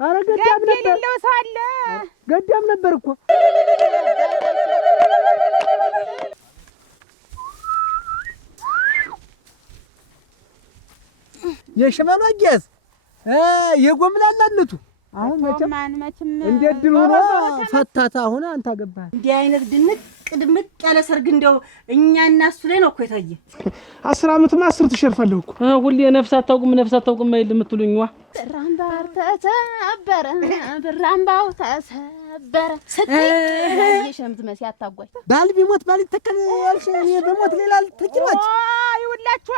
ኧረ ገዳም ነበር የሌለው ሰው አለ። ገዳም ነበር እኮ የሽመማ ጌዝ የጎምላላነቱ አሁን መቼም እንደ ድል ሆኖ ፈታታ ሆነ አንተ አገባህ። እንዲህ አይነት ድምቅ ያለ ሰርግ እንደው እኛና እሱ ላይ ነው እኮ የታየ። 10 ዓመትማ 10 ትሸርፋለህ እኮ ሁሌ ነፍስ አታውቅም አይደል የምትሉኝ? ዋ ብራምባው ተሰበረ ብራምባው ተሰበረ የሸምት መሲ አታጓይ ባል ቢሞት ባል ይተከል ያልሽ እኔ በሞት ሌላ ልትኪማች ይውላችሁ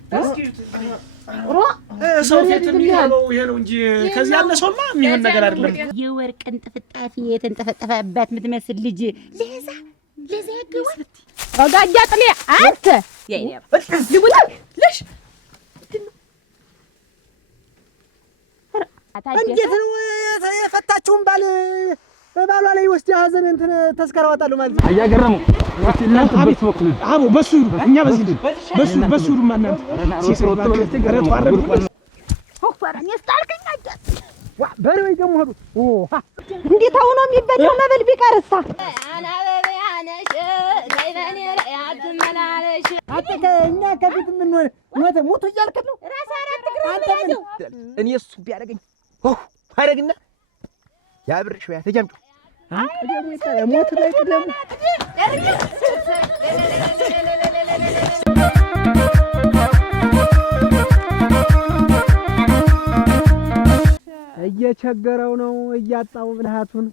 ሰው ፊት የሚያለው ይሄ ነው እንጂ ከዚህ ያለ ሰውማ የሚሆን ነገር አይደለም። የወርቅ እንጥፍጣፊ የተንጠፈጠፈበት የምትመስል ልጅ ለዛ ያገባል። ወጋጃ ጥሌ አንተ ልቡላ ለሽ እንዴት ነው የፈታችሁን ባል በባሏ ላይ ወስደ ሀዘን እንትን ተስከራ ወጣለሁ ማለት ነው። አያገረሙ እናንተ በትወክሉ አቦ በሱ እኛ በዚህ በሱ ማናት ሲሰሩ ተገረጡ አረብ ሆፈራን ያስታልከኝ አጃት በሬው ይገምሩ እንዴት ሆኖ የሚበላው መብል ቢቀርሳ አናበያነሽ ዘይበኔ ያት መላለሽ አጥተኛ ከፊት ምን ሞቶ እያልክ ነው ራስ አራት ግራ እኔ እሱ ቢያደርገኝ አረግና ያብርሽ ወይ ተጀምጡ ሞት ላይ ቀደም እየቸገረው ነው እያጣው ብልሃቱን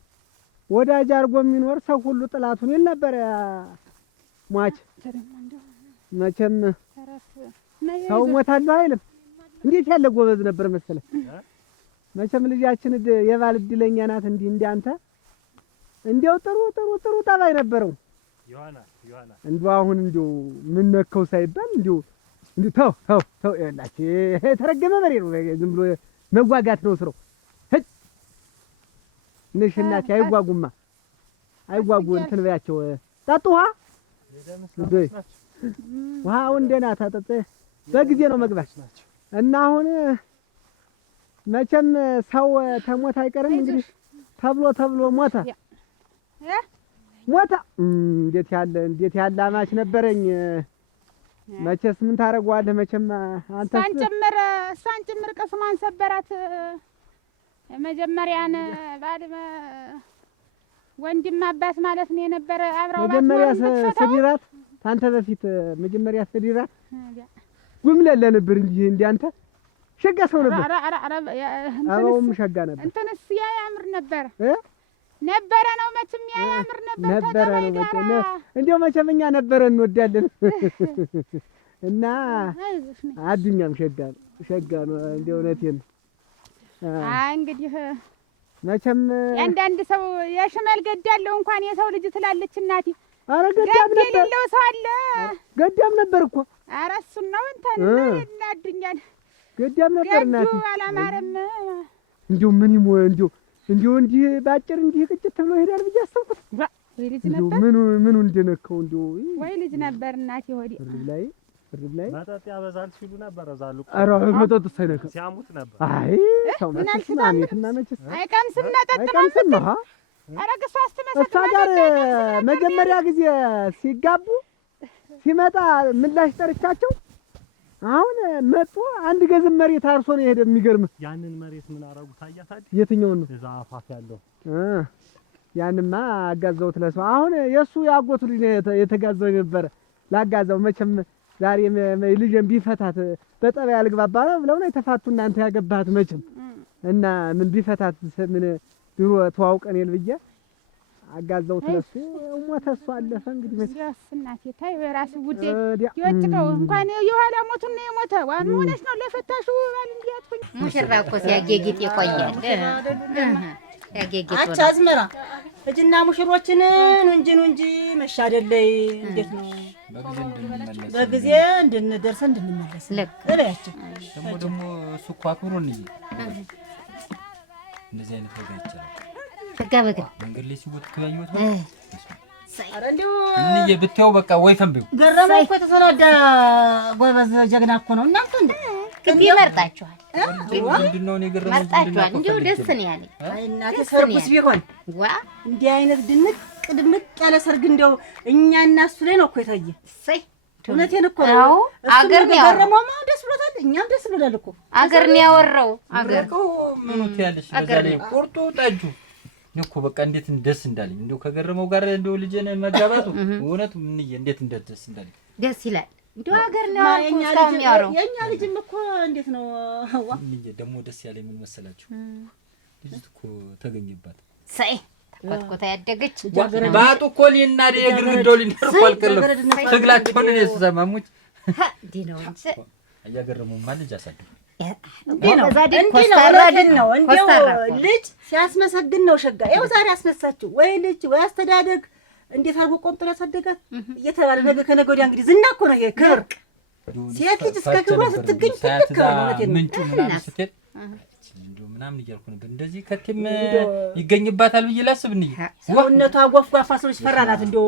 ወዳጅ አርጎ የሚኖር ሰው ሁሉ ጥላቱን ይል ነበር ሟች። መቼም ሰው ሞታለሁ አይልም። እንዴት ያለ ጎበዝ ነበር መሰለ። መቼም ልጃችን የባል እድለኛ ናት። እንዲህ አንተ እንዴው ጥሩ ጠባይ ነበረው ዮሐና እንደው አሁን እንደው ምን ነከው ሳይባል እንደው ተው ይላችሁ የተረገመ በሬ ነው። ዝም ብሎ መጓጋት ነው ስራው። ነሽናት አይጓጉ እንትን በያቸው ጠጡ ውሃው እንደና ታጠጥ በጊዜ ነው መግባት እና አሁን መቼም ሰው ተሞት አይቀርም እንግዲህ ተብሎ ሞተ። እንዴት ያለ አማች ነበረኝ። መቼስ ምን ታረጋዋለህ? መቼም አንተ እሷን ጭምር ቅስሟን ሰበራት። መጀመሪያን ባድመ ወንድም አባት ማለት ነው የነበረ አብረው መጀመሪያ ሰዲራት ታንተ በፊት መጀመሪያ ሰዲራት ጉምለለ ነበር እንጂ አንተ ሸጋ ሰው ነበር። አረም ሸጋ ነበር። እንትንስ ያምር ነበር ነው መቼም ያምር ነበር ነው እንደው መቼም እኛ ነበር እንወዳለን እና አዱኛም ሸጋ ነው እንደው እውነቴን። እንግዲህ መቼም አንዳንድ ሰው የሽመል ገዳለው እንኳን የሰው ልጅ ትላለች እናቴ። አረ ገዳም ነበር የሌለው ሰው አለ። ገዳም ነበር እኮ። አረ እሱን ነው እንትን እናዱኛል ገዳም ነበር እናቴ። አላማረም እንደው ምን እንደው እንዲህ ባጭር እንዲህ ቅጭት ተብሎ ሄዳል ብዬ አሰብኩት። ወይ ልጅ ነበር ምኑ እንደነካው እንደው ወይ ልጅ ነበር እናቴ። ሆዴ እርብ ላይ መጠጥ ያበዛል ሲሉ ነበር ዛሉ። ኧረ መጠጥ ሳይነካ ሲያሙት ነበር። አይ ሰው መቼስ ማሜትና መቼስ አይቀምስም መጠጥ አይቀምስም። ኧረ ግሷ አስተመሰለ እሷ ጋር መጀመሪያ ጊዜ ሲጋቡ ሲመጣ ምላሽ ጠርቻቸው አሁን መጥቶ አንድ ገዝም መሬት አርሶ ነው የሄደ። የሚገርምህ ያንን መሬት ምን አረጉት አያታድ? የትኛውን ነው? እዛ አፋፍ ያለው ያንማ አጋዛውት ለሰው። አሁን የሱ ያጎቱ ልጅ የተጋዛው ነበር ላጋዛው። መቼም ዛሬ ልጅን ቢፈታት በጠባይ አልግባባ ብለው ነው የተፋቱ። እናንተ ያገባህት መቼም እና ምን ቢፈታት ምን ድሮ ተዋውቀን ይልብየ አጋዛው ተነሱ ሞተ። እሱ አለፈ እንግዲህ መቼስ እናቴ ታይ በራስ ውዴ ይወጭቀው እንኳን የኋላ ሞቱን ነው የሞተ። ዋን ሆነሽ ነው ለፈታሹ ባል እንዲያጥኩኝ ሙሽራ እኮ ሲያጌጌጥ ይቆያል። ያጌጌጥ አቻ አዝመራ እጅና ሙሽሮችን እንጂ መሻደለይ እንዴት ነው በጊዜ እንድንደርስ እንድንመለስ ለያቸው ደግሞ እሱ እኮ አክብሮን እንጂ እንደዚህ አይነት ነገር ይቻላል። ተጋበገ መንገድ ላይ ሲወጥ ከያዩት አረ እንደው እንዬ ብታው በቃ ወይ ፈንበው ገረመው እኮ ተሰናዳ ጎበዝ ጀግና እኮ ነው። እናንተ እንዴ ይመርጣችኋል። ምንድነው ነው የገረመኝ? መርጣችኋል እንዲሁ ደስ ነው ያለኝ። አይ እናቴ ሰርጉስ ቢሆን ዋ እንዲህ አይነት ድምቅ ያለ ሰርግ እንደው እኛና እሱ ላይ ነው እኮ የታየ። እሰይ እውነቴን እኮ ነው። አገር ነው ገረመውማ ደስ ብሎታል፣ እኛም ደስ ብሎናል እኮ። አገር ነው ያወራው። አገር ምኑ ትያለሽ? በዛ ላይ ቁርጡ ጠጁ እኮ በቃ እንዴት ደስ እንዳለኝ እንደው ከገረመው ጋር እንደው ልጄን መጋባቱ እውነት ምን እንዴት ደስ እንዳለኝ ደስ ይላል። እንደው አገር ነው ያወራው። የኛ ልጅም እኮ እንዴት ነው ደግሞ ደስ ያለኝ ምን መሰላችሁ? ልጅ እኮ ተገኘባት። ሰይ ኮትኮታ ያደገች ባጡ እኮ ሊናደ የግርግዳው ሊነር ቋልቀለ ትግላቸውን እየተሰማሙት ዲኖ እንጂ አያገረሙማ ልጅ አሳደጉ። ነው እንደው ልጅ ሲያስመሰግን ነው ሸጋ። ይኸው ዛሬ አስነሳችሁ ወይ ልጅ ወይ አስተዳደግ እንዴት አድርጎ ቆንጥሮ ያሳደጋት እየተባለ ነገ ከነገ ወዲያ እንግዲህ ዝና እኮ ነው ይሄ ክብር። ሴት ልጅ እስከ ክብሯ ስትገኝ ትልቅ ክብር ነው። ምንጩ ምናምን ስትል እንደው ምናምን እያልኩ ነበር። እንደዚህ ከቴም ይገኝባታል ብዬ ላስብ እንዴ ሰውነቷ ጎፍጓፋ ሰዎች ፈራናት። እንደው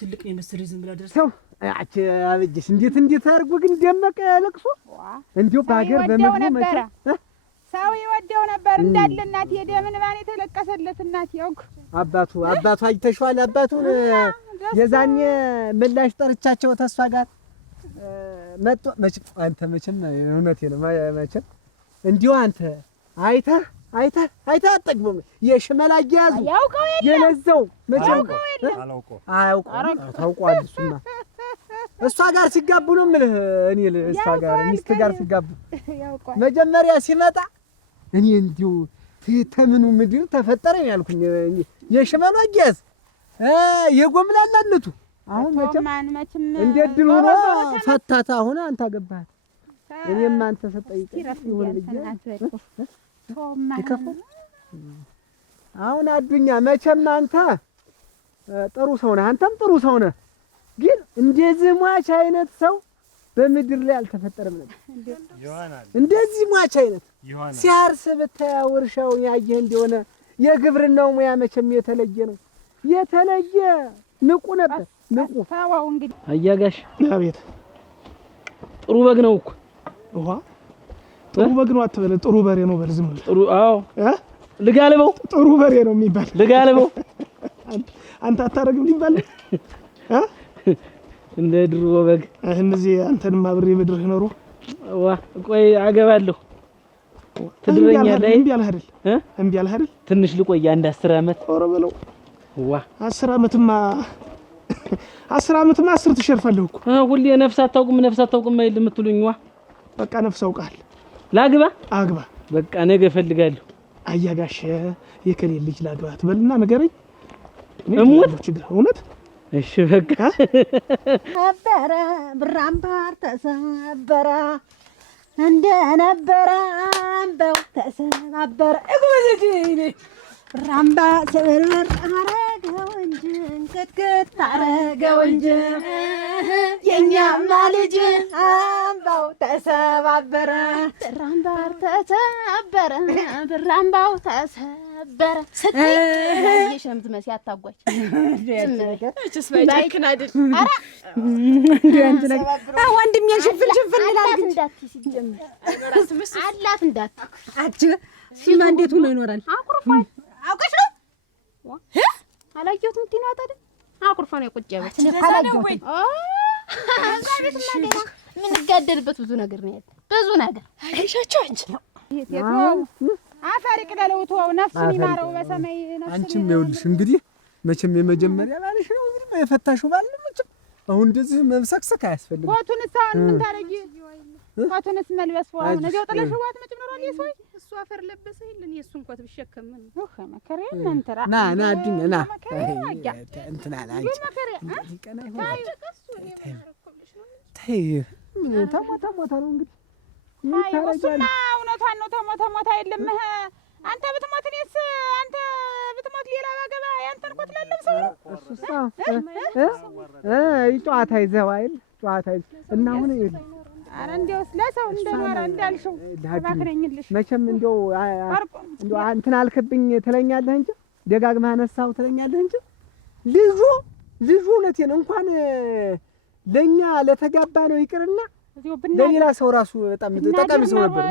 ትልቅ ነው የመሰለ ዝም ብላ ደርሰው አቺ አበጀሽ እንዴት አድርጎ ግን ደመቀ ለቅሶ እንዴው በአገር በመግቡ መቼ ሰው ይወደው ነበር እንዳለ እናት የደምን ባኔ ተለቀሰለት እናት ያውቅ አባቱ አይተሽዋል። አባቱን የዛኔ ምላሽ ጠርቻቸው ተስፋ ጋር መጥቶ አንተ መቼም እውነቴ ነው መቼም እንዲሁ አንተ አይተህ አጠግቦም የሽመላ ያዙ የለዘው መቼም ታውቋል። እሷ ጋር ሲጋቡ ነው የምልህ እኔ እሷ ጋር ሚስት ጋር ሲጋቡ መጀመሪያ ሲመጣ እኔ እንዲሁ ተምኑ ምድር ተፈጠረ ያልኩኝ የሽመላ ያዝ የጎምላላነቱ አሁን መቼም እንደ ድል ሆኖ ፈታታ ሆነ አንተ አገባህ። እኔም አንተ ሰጠይቀ ይሁን ልጅ አሁን አዱኛ መቼም አንተ ጥሩ ሰው ነህ፣ አንተም ጥሩ ሰው ነህ። ግን እንደዚህ ሟች አይነት ሰው በምድር ላይ አልተፈጠረም ነበር። እንደዚህ ሟች አይነት ሲያርስ ብታየው እርሻውን ያየህ እንደሆነ የግብርናው ሙያ መቼም የተለየ ነው። የተለየ ንቁ ነበር። ንቁ ታዋው እንግዲህ አያጋሽ አቤት ጥሩ በግ ነው እኮ ውሃ ጥሩ በግ ነው አትበለ፣ ጥሩ በሬ ነው በል። ዝም ብለህ ጥሩ አዎ ልጋልበው ጥሩ በሬ ነው የሚባል ልጋልበው አንተ አታረግም ሊባል እንደ ድሮ በግ እነዚህ አንተንም አብሬ ምድርህ ኖሮ ዋ ቆይ አገባለሁ ትድረኛለህ። እምቢ አልህ አይደል? እምቢ አልህ አይደል? ትንሽ ልቆይ አንድ 10 አመት። ኦረ በለው ዋ 10 አመትማ 10 ትሸርፋለህ እኮ። ሁሌ ነፍስ አታውቅም አይደል የምትሉኝ? ዋ በቃ ነፍስ አውቃል። ላግባ አግባ በቃ ነገ እፈልጋለሁ። አያጋሽ የከሌ ልጅ ላግባ ትበልና ንገረኝ። እሙት ችግር እውነት እሺ በቃ ነበረ ብራምባር ተሰበረ እንደነበረ አምባው ተሰባበረ እጉልጂኒ ብራምባ ሰበርበር አረገው እንጂ እንክትክት አረገው እንጂ የኛማ ልጅ አምባው ተሰባበረ ብራምባር ተሰበረ ብራምባው ተሰበረ ስትይ የሸምት መሲ አታጓች እችስ ባይክን አይደል? አረ እንዴ አንተ ነገር ወንድም የሽፍል ይላል እንዳትይ ሲጀምር አላት እንዳት አጭ ሲማ እንዴት ሆኖ ይኖራል? አቁርፋይ አውቀሽ ነው አላየሁትም ትይናት አይደል? አቁርፋይ ነው ቁጭ ያበች አላየሁትም። ምን ጋደልበት ብዙ ነገር ነው ያለ ብዙ ነገር አይሻቸው አንቺ ነው አፋሪ ቅደለው ተው ነፍስን ይማረው በሰማይ ነፍስን። አንቺም ይኸውልሽ እንግዲህ መቼም የመጀመሪያ ባልሽ ነው እንግዲህ የፈታሽው ባል ነው መቼም አሁን እንደዚህ መብሰክሰክ አያስፈልግም። ኮቱንስ አሁን ምን ታረጊ? ኮቱንስ መልበስ ነው ነገው ጥለሽው ዋት መቼም ነው ለሰው እሱ አፈር ለበሰ ይልን የሱን ኮት ብሸከም ነው ወኸ መከረ እንተራ ና አድኛ ና እንትና አንቺ ይቀና ይሆናል። ተይ ተሞታ ነው እንግዲህ እሱማ እውነቷን ነው። ተሞታ የለም አንተ ብትሞት እኔስ አንተ ብትሞት ሌላ ባገባ ያንተን ኮት ለለብሰው ነው እሱሳ ጨዋታ ይዘው አይደል? ጨዋታ እና አሁን ይኸውልህ ኧረ እንደውስ ለሰው እንደኖረ እንዳልሽው ባክረኝልሽ መቼም እንደው እንትን አልክብኝ ትለኛለህ እንጂ ደጋግመህ አነሳው ትለኛለህ እንጂ ልጁ እውነቴን እንኳን ለኛ ለተጋባ ነው ይቅርና ለሌላ ሰው ራሱ በጣም ጠቃሚ ሰው ነበር።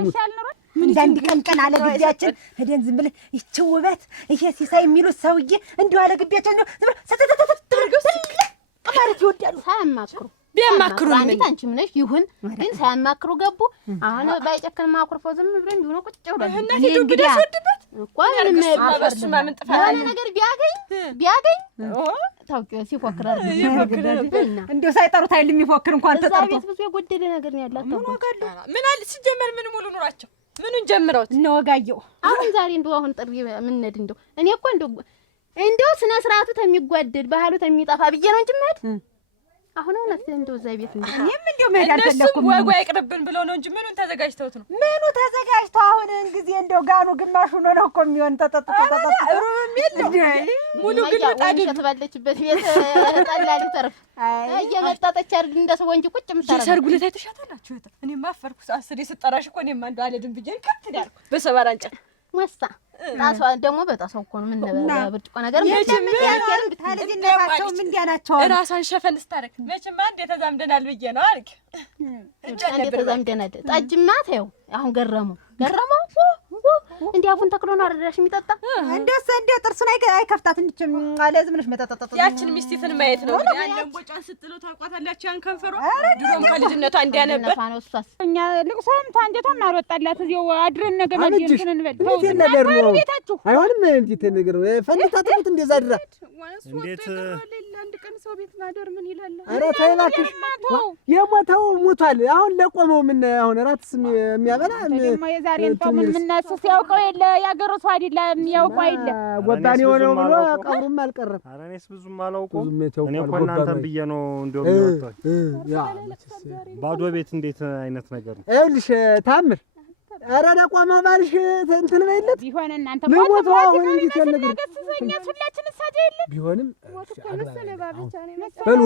ምን አንድ ቀን አለ ግቢያችን ሄደን ዝም ብለን ይቺ ውበት ይሄ ሲሳይ የሚሉት ሰውዬ እንዲሁ አለ ግቢያችን እንዲሁ ዝም ብለን ማለት ይወዳሉ። ሳያማክሩ ቢያማክሩ ምን አንቺ ምን ነሽ ይሁን ግን ሳያማክሩ ገቡ። አሁን ባይጨክን ማኩርፈው ዝም ብሎ እንዲሁ ነው ቁጭ ብሎ እና ሄዶ ግዳስ ወድበት እኮ ምን ማፈርሱማ ምን ጥፋት ነገር ቢያገኝ ታውቂው ሲፎክር እንዲሁ ሳይጠሩት አይደል የሚፎክር እንኳን ተጠርቶ ቤት ብዙ የጎደለ ነገር ነው ያላት። ምን አለ ሲጀመር ምን ሙሉ ኑራቸው ምኑን ጀምረውት እንወጋየው አሁን ዛሬ እንደው አሁን ጥሪ ምን ነድ እኔ እኮ እንደው ስነ ስርዓቱ ተሚጓደድ ባህሉ ተሚጣፋ ብዬ ነው እንጂ ማለት አሁን እውነት እንደው እዛ ቤት እኔም እንደው መሄድ አልፈለኩም። ወጉ አይቅርብን ብሎ ነው እንጂ ምኑን ተዘጋጅተውት ነው? ምኑ ተዘጋጅተው አሁን ጊዜ እንደው ጋኑ ግማሹ ነው እኮ የሚሆን ተጠጥቶ ሙሉ ግልጥ አይደል ተባለችበት ቤት ጠላ ሊተርፍ እየመጣጠች አይደል እንደሰው እንጂ ቁጭ ምታረግ የሰርጉ ለታይ ተሻታላችሁ እህት። እኔማ አፈርኩ አስሬ ስጠራሽ እኮ እኔማ እንደው አልሄድም ብዬ እንከት ያልኩ በሰባራ እንጨት ወሳ ጣሷ ደግሞ በጣሰው እኮ ነው ምን ነበር ብርጭቆ ነገር ምን ታለጅነታቸው ምን እንዲያናቸው ራሳን ሸፈን ስታረክ መቼም አንድ የተዛምደናል ብዬ ነው አልክ። አንድ የተዛምደናል ጠጅማ ተው አሁን ገረመው እንዴ አፉን ተክሎ ነው አረዳሽ የሚጠጣ እንደስ እንደ ጥርሱን አይከፍታት እንችም አለ ዝምነሽ መጣጣጣ ያችን ሚስቲትን ማየት ነው ያለን ቦጫን ስትለው ታቋታላችሁ። ያን ከንፈሯ ድሮም ከልጅነቷ እንዲያ ነበር። እኛ ልቅሶም ታንጀቷም አልወጣላት እዚው አድረን ነገ ማዲንትን እንበል ቤታችሁ አይሆንም። እንዴት ነገር ፈንታቱት እንደዛ አድራ እንዴት አንድ ቀን ሰው ቤት ማደር ምን ይላል? ኧረ ተይ እባክሽ የሞተው ሞቷል። አሁን ለቆመው ምን አሁን እራትስ የሚያበላ የዛሬን ጦም ምናስ ሲያውቀው የለ ያገሩ ሰው አይደለም ያውቀው አይደለ ጎባኔ ሆነው ብሎ ቀብሩም አልቀረም። ኧረ እኔስ ብዙም አላውቀውም። እኔ እኮ እናንተን ብዬ ነው እንደው ባዶ ቤት እንዴት አይነት ነገር ነው? ይኸውልሽ ታምር ኧረ ለቆመው ባልሽ እንትን በይለት ቢሆን እናንተ ሞት አሁን እንዴት ነገር ሁላችን ሳጀ የለ ቢሆንም በሉ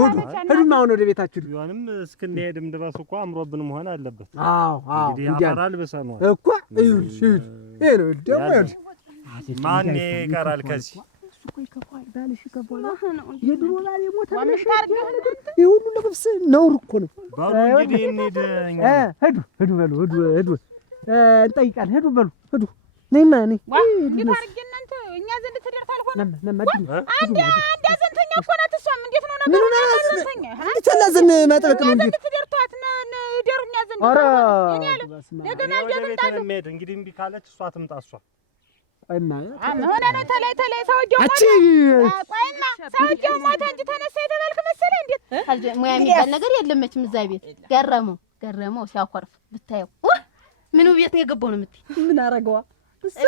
ሂዱማ አሁን ወደ ቤታችሁ ቢሆንም እስክንሄድም ድረስ እኮ አምሮብን መሆን አለበት። አዎ እንግዲህ አፈራል በሰኗል እኮ ይኸውልሽ ይሄ ነው ደግሞ ማን ይቀራል ከዚህ ባልሽ ከቦላ የድሮ ባል የሞተ ይሁን ለብስ ነውር እኮ ነው። ባሉ እንግዲህ እንሂድ ሂዱ በሉ ሂዱ እንጠይቃለን። ሂዱ በሉ ሂዱ ነይማ ነይ እንዴት አድርጌ እናንተ እኛ ዘንድ ትደርስ አልሆነ አንድ አዘንተኛ እኮ ናት። እሷም እንዴት ነው ነገሩ? አዘንተኛ እንዴት ለዘን መጥበቅ ነው እንዴ? ትደርቷት ደሩኛ ዘንድ ኧረ ነገና ያደምጣሉ እንግዲህ እምቢ ካለች እሷ ትምጣ። እሷ እና ሆነ ነው ተላይ ሰውዬው ሞተ። ቆይማ ሰውዬው ሞተ እንጂ ተነሳ የተባልክ መሰለህ? እንዴት ሙያ የሚባል ነገር የለም መቼም እዛ ቤት። ገረመው ሲያኮርፍ ብታየው ምኑ ቤት ነው የገባው ነው የምትይ? ምን አረገዋ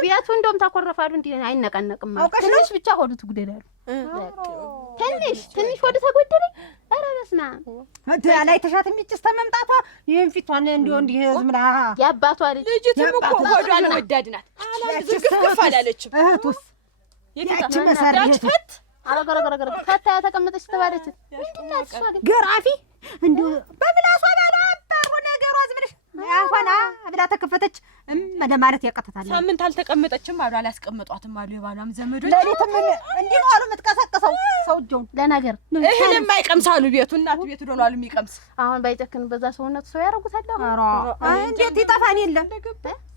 ቤቱ እንደውም ታኮረፋሉ እንዴ አይነቀነቅም። ትንሽ ብቻ ሆዱ ትጉደላሉ። ትንሽ ሆዱ ተጎደለ። ኧረ በስመ አብ ላይ ተሻት የሚጭስ ተመምጣቷ ይሄን ፊቷን እንዲህ ዝምላ ያባቷ ልጅትም እኮ ሆዷን ወዳድ ናት። አላንድ ዝግፍግፍ አላለችም። እህቱስ ያቺ መሰረት ፈት አረገረገረገረ ፈታ ተቀመጠች ተባለች። ገራፊ እንዲሁ በምላሷ ባለ አባሩ ነገሯ ዝምልሽ አሁን ብላ ተከፈተች ማለት ያቀተታል። ሳምንት አልተቀመጠችም አሉ አላስቀመጧትም አሉ የባሏም ዘመዶች። ለሊትም እንዲህ ነው አሉ የምትቀሰቅሰው ሰውጆን ለነገር እህልም አይቀምሳሉ ቤቱ እናቱ ቤቱ ዶላሉ የሚቀምስ አሁን ባይጨክን በዛ ሰውነቱ ሰው ያረጉታል። እንዴት ይጠፋን የለም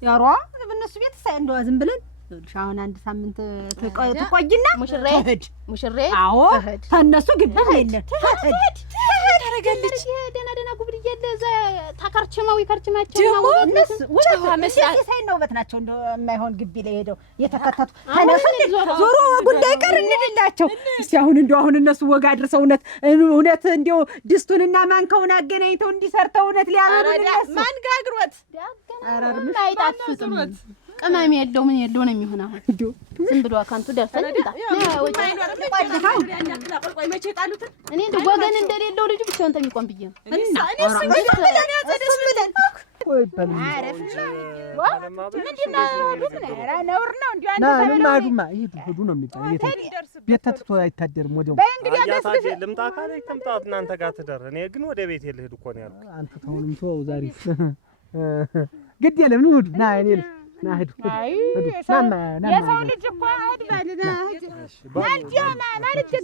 ያሯ በእነሱ ቤት ሳይ እንደው ዝም ብለን አሁን አንድ ሳምንት ትቆይና ሙሽሬ አዎ ተነሱ ግብ የለም ታረጋለች። ደና ጉብድ እያለ እዛ ታካርችማው ይከርችማቸው ነው ሳይ ነው በት ናቸው እንደው የማይሆን ግቢ ላይ ሄደው የተከተቱ ተነሱ ዞሮ ጉዳይ ቀር እንድላቸው እስቲ አሁን እንደው አሁን እነሱ ወጋ አድርሰው እውነት እንደው ድስቱንና ማንካውን አገናኝተው እንዲሰርተው እውነት ሊያረዱልስ ማን ጋግሮት ያገናኝ አይጣፍጥም። ቅመም የለው ምን የለው ነው የሚሆን። አሁን ዝም ብሎ አካንቱ ደርሰን እንጣ እኔ እንደ ወገን እንደሌለው ልጅ ብቻውን ተሚቆም ብዬ ነው። ቤት ተትቶ አይታደርም። ወዲያው ልምጣ ካለች ትምጣ እናንተ ጋር ትደር። እኔ ግን ወደ ቤት ልሄድ እኮ ነው ያልኩት። አንተ ተውንም ተው ዛሬ ግድ የለም ሂዱ ና እኔ ና ሂዱ የሰው ልጅ እኮ ሂድ በልና ሂድ ናልጂ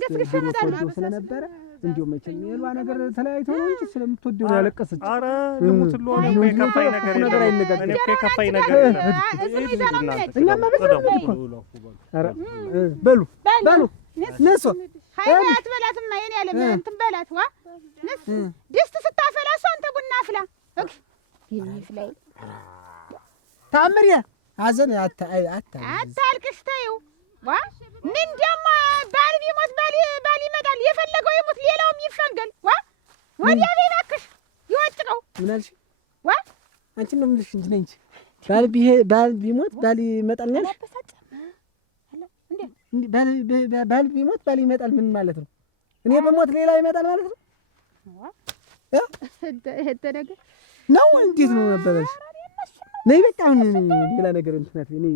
ገስግሽ መጣል ስለነበረ እንዲሁ መቼም የሏ ነገር ተለያይተው ነው እንጂ ስለምትወደው ነው ያለቀሰች። ኧረ ልሙትሎ ነው የከፋኝ ነገር የለም። እኔ እኮ የከፋኝ ነገር የለም። እኛማ በሰላም እኮ ኧረ በሉ ነሶ ሀይላት በላትማ የኔ ያለ እንትን በላት ዋ ነስ ድስት ስታፈላ እሷ አንተ ቡና አፍላ እክ ይፍላይ ታምር ሀዘን አታልቅሽ ተይው ዋ ምን ደግሞ ባል ቢሞት ባል ይመጣል የፈለገው ይሞት ሌላውም ይፈንገል ዋ ወዲያ እባክሽ ይወጭቀው ምን አልሽ ዋ አንቺ ነው የምልሽ እንጂ ነኝ ባል ቢሞት ባል ይመጣል ነሽ ባል ቢሞት ባል ይመጣል ምን ማለት ነው? እኔ በሞት ሌላ ይመጣል ማለት ነው? ነገር ነው እንዴት ነው ነበረሽ? ነይ በቃ ሌላ ነገር እንትናት እኔ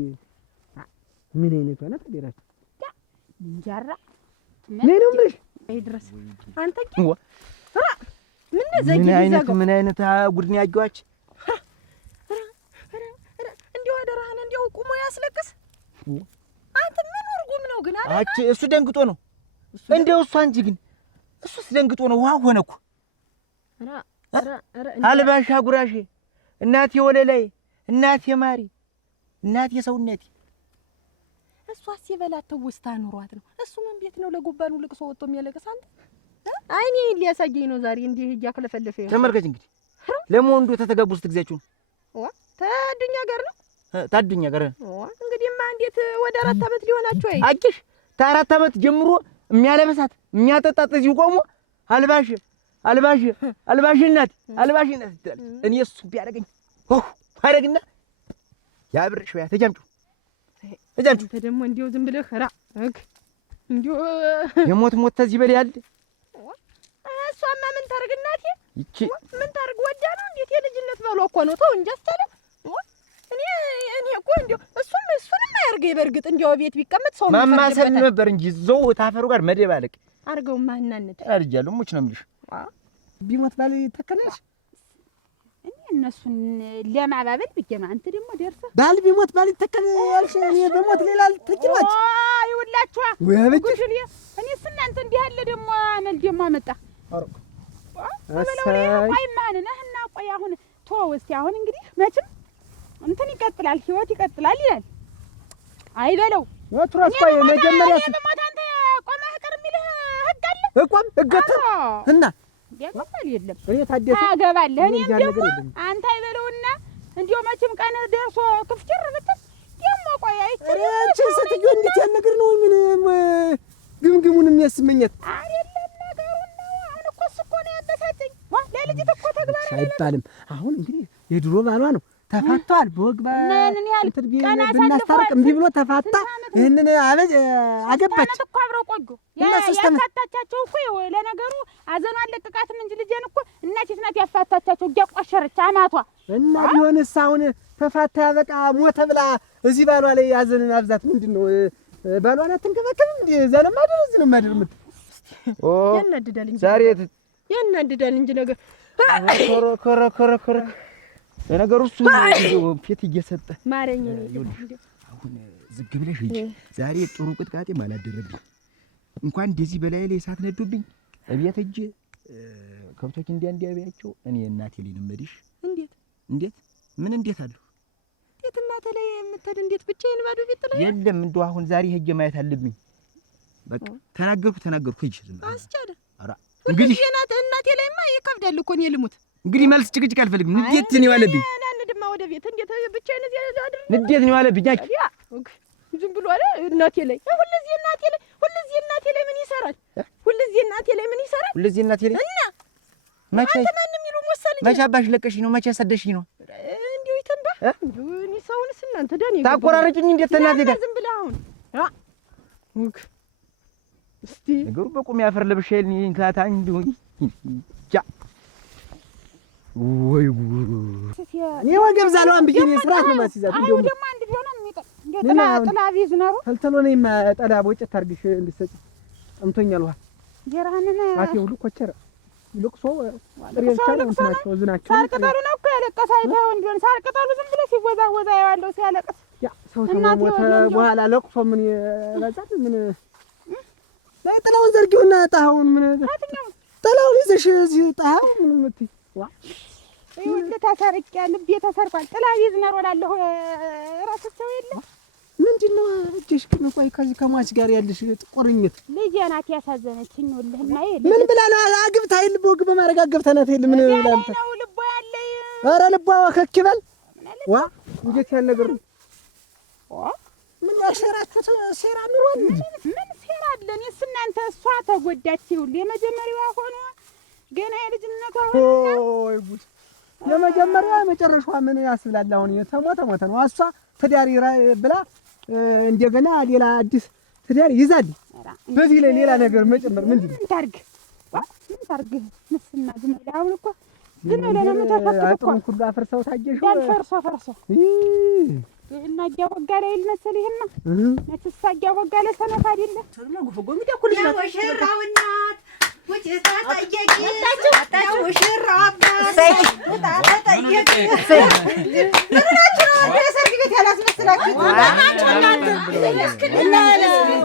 ምን አይነቱ አናት ደራች እንጀራ ነይ ነው የምልሽ ድረስ አንተ ግን ምን ዘጊ ምን አይነት ጉድ ነው ያጇች? እንዲሁ አደራህን እንዲሁ ቁሞ ያስለቅስ አንተ ምን ወርጉም ነው ግን አለ አቺ እሱ ደንግጦ ነው እንደው እሱ አንጂ ግን እሱስ ደንግጦ ነው ውሃ ሆነ እኮ አልባሻ ጉራሼ እናቴ ወለላይ እናቴ ማሪ እናቴ ሰውነቴ እሷስ የበላት ተውስታ ኑሯት ነው እሱ ምን ቤት ነው ለጉባኑ ልቅሶ ወጥቶ የሚያለቅስ አንተ አይኔ ሊያሳየኝ ነው ዛሬ እንዲህ እያከለፈለፈ ተመልከች እንግዲህ ለሞንዶ ተተጋቡስ ትግዛችሁ ዋ ታዱኛ ጋር ነው ታዱኛ ጋር እንግዲህማ እንዴት ወደ 4 አመት ሊሆናቸው አይ አቂሽ ታ4 አመት ጀምሮ የሚያለበሳት የሚያጠጣጥ እዚህ ቆሞ አልባሽ እናት እኔ እሱ ቢያደርገኝ አረግና ያብርሽ ያ ተጃምጡ ደግሞ እንዲው ዝም ብለህ ራ እንዲው የሞት ተዚህ በል ያለ እሷማ ምን ታርግ እናቴ ይቺ ምን ታርግ ወዳ ነው እንዴት የልጅነት ባሏ እኮ ነው ተው እንጂ አስተለ እኔ እኮ እንዲው እሱንም አያርገኝ በርግጥ እንዲው ቤት ቢቀመጥ ሰው ማማሰል ነበር እንጂ ዘው ታፈሩ ጋር መደባለቅ አርገው ማህናነት አርጃለሁ ሙች ነው የምልሽ ቢሞት ባል ተከለሽ እኔ እነሱን ለማባበል ብዬ ነው አንተ ደግሞ ደርሰህ ባል ቢሞት ባል ተከለ ያልሽ እኔ በሞት ሌላ ልትጅዋች ይውላችኋ ወይ አበጅ እኔ እናንተ እንዲህ ያለ ደግሞ አመል ደግሞ አመጣ አረቁ ቆይ ማን ነህና ቆይ አሁን ተወው እስቲ አሁን እንግዲህ መቼም እንትን ይቀጥላል ህይወት ይቀጥላል ይላል አይበለው ወትሮስ ቆይ መጀመሪያ በሞት አንተ ቆመህ ቀር የሚልህ ህግ አለ እቆም እገተ እና ያገባል የለም እኔ ታደሰ ያገባል እኔም ደግሞ አንተ አይበለውና እንዲው መቼም ቀን ደርሶ ክፍጭር ብትል ደግሞ ቆይ እቺ ሴትዮ እንዴት ያን ነገር ነው ምን ግምግሙን የሚያስመኘት አይደለም ነገሩን ነው አሁን እኮ እኮ ነው ያበሳጨኝ ዋ ለልጅት እኮ ተግባር አይባልም አሁን እንግዲህ የድሮ ባሏ ነው ተፋቷል በወግባ ምን ያህል ቀን ብናስታርቅ እምቢ ብሎ ተፋታ ይሄንን አገባች እኮ አብረው ቆዩ ያፋታቻቸው እኮ ለነገሩ አዘኗ አለቀቃትም እንጂ ልጄን እኮ እናቴ ናት ያፋታቻቸው እያቋሸረች አማቷ እና ቢሆንስ አሁን ተፋታ በቃ ሞተ ብላ እዚህ ባሏ ላይ ያዘንን አብዛት ምንድነው ባሏን አትንከባከብም እንዴ ዘለም አደረዝ ነው ማድርምት ያናድዳል እንጂ ዛሬ ያናድዳል እንጂ ነገር ኮረ ለነገሩ እሱ ፊት እየሰጠ ማረኝ አሁን ዝግ ብለሽ እንጂ ዛሬ ጥሩ ቅጥቃጤ ማላደረብኝ እንኳን እንደዚህ በላይ ላይ እሳት ነዶብኝ እቤት እጄ ከብቶች እንዲያቢያቸው እኔ እናቴ ላይ ልመድሽ እንዴት ምን እንዴት አሉ እንዴት እናቴ ላይ የምትሄድ እንዴት ብቻዬን ባዶ ቤት ላይ የለም እንደው አሁን ዛሬ ሄጄ ማየት አለብኝ በቃ ተናገርኩ ሂጅ አስቻለ ኧረ እንግዲህ እናቴ ላይማ ይከብዳል እኮ እኔ ልሙት እንግዲህ መልስ ጭቅጭቅ አልፈልግም ንዴት ነው ያለብኝ እናንድማ ወደ ቤት እንዴት ብቻዬን እዚህ አድር ንዴት ነው ያለብኝ ዝም ብሎ አለ እናቴ ላይ ሁልዚህ እናቴ ላይ ምን ይሰራል ሁልዚህ እናቴ ላይ እና መቼ አንተ ማንም ይሉ ወሰልኝ መቼ አባሽ ለቀሽኝ ነው መቼ ሰደሽኝ ነው እንዴው ይተንባ እኔ ሰውንስ እናንተ ዳኒ ታቆራረጭኝ እንዴት እናቴ ጋር ዝም ብለህ አሁን እስቲ ነገሩ በቁም ያፈር ለብሼል ታታ እንዲሁ ጃ ወይ እኔ ወገብ ዛለዋን ብዬ ነው ስራት ነው ማስይዛት እንደው ደግሞ አንድ ቢሆን የሚቀር እንደው ጥላ ቢዝ ነው ተልተሎ ነው ጠላ ቦጨት አርግሽ እንድሰጭ ጠምቶኛል ውሃ ጀራህን አቴ ሁሉ ኮቸረ ልቅሶ ሬልቻለ እንትናቸው ዝናቸው ሳር ቅጠሉ ነው እኮ ያለቀሰ አይተኸው እንዲሆን ሳር ቅጠሉ ዝም ብሎ ሲወዛወዛ ያለው ሲያለቅስ ያ ሰው ተሞተ በኋላ ለቅሶ ምን ይበዛል ምን ላይ ጥላውን ዘርጊውና ጣሁን ምን ጥላውን ይዘሽ እዚህ ጣው ምን የምትይ ይኸውልህ ተሰርቄያለሁ፣ ልቤ ተሰርቋል። ጥላ ቢዝ ነው እላለሁ። እረስቸው የለ ምንድን ነው እጅሽ ግን? ቆይ ከዚህ ከሟች ጋር ያለሽ ቁርኝት ልጄ ናት ያሳዘነችኝ። ይኸውልህማ ምን ብላ ነው አግብታ ይል ቦግ በማድረግ አግብተናት ይል ምን ብላ ነው ልቧ ያለኝ? ኧረ ልቧ ወከክ ይበል። ዋ እንዴት ያለ ነገር ነው! ምን ያሰራችሁት ሴራ ኑሯል? ምን ሴራ አለን? እናንተ እሷ ተጎዳች። ይኸውልህ የመጀመሪያዋ ሆኖ ገና የልጅነቷ ሆኖ ኦይ ጉድ! የመጀመሪያዋ የመጨረሻዋ ምን ያስብላል? አሁን ሞተ ነው። እሷ ትዳር ብላ እንደገና ሌላ አዲስ ትዳር ይዛል። በዚህ ላይ ሌላ ነገር መጨመር ምንድን ነው? ምን ታርግ? ምስና ዝም ብለህ አሁን እኮ ዝም ብለህ ነው የምታፈቅረው እኮ ሁሉ አፈርሰው ታጀሽ ፈርሶ እና እያወጋ ላይ ልመስል ይሄን ነው ነፍስ እያወጋ ላይ ሰነፍ አይደለ ሽራውናት ውጭ ታጠየቂ ሽራው አባስ ታጠየቂ ሰርግ ቤት ያላስመስላችሁ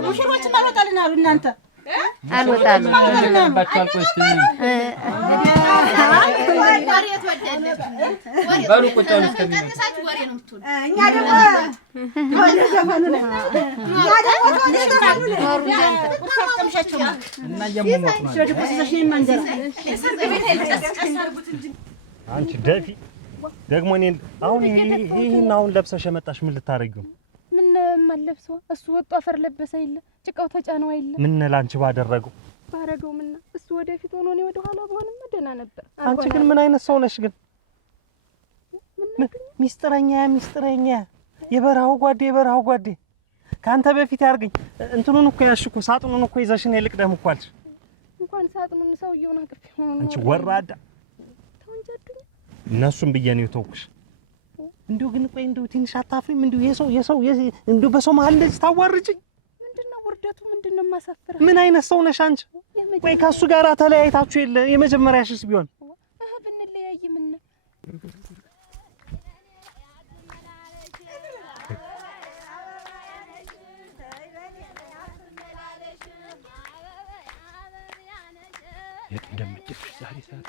ሙሽሮች አልወጣልን አሉ። እናንተ አልወጣልን ባሉ ቆጫውን እስከሚመጣው ወሬ ነው የምትውል። እኛ ደግሞ ዘፈኑ ነው እና እያሟሟት አንቺ ደፊ ደግሞ እኔ አሁን ይሄን አሁን ለብሰሽ የመጣሽ ምን ልታረጊው? ምን ማለብሰው? እሱ ወጣ አፈር ለበሰ ይለ ጭቃው ተጫነው አይለ ምን ላንቺ ባደረገው ምን እሱ ወደፊት ሆኖ ነው ወደ ኋላ በሆነም ደህና ነበር። አንቺ ግን ምን አይነት ሰው ነሽ ግን? ሚስጥረኛ የበረሃው ጓዴ ካንተ በፊት ያርገኝ። እንትኑን እኮ ያሽኩ ሳጥኑን እኮ ይዘሽን ልቅደም እኮ አልሽ። እንኳን ሳጥኑን ሰውየውን አቅፍ ሆኖ አንቺ ወራዳ ተወንጀዱኝ። እነሱም ብዬሽ ነው የተውኩሽ። እንደው ግን ቆይ እንደው ትንሽ አታፍሪም? እንደው የሰው እንደው በሰው መሀል እንደዚህ ታዋርጅኝ? ምንድነው ውርደቱ? ምንድነው ማሳፈር? ምን አይነት ሰው ነሽ አንቺ? ቆይ ከሱ ጋር ተለያይታችሁ የለ የመጀመሪያሽስ ቢሆን ብንለያይ ምን እንደምትደፍሽ ዛሬ ሰዓት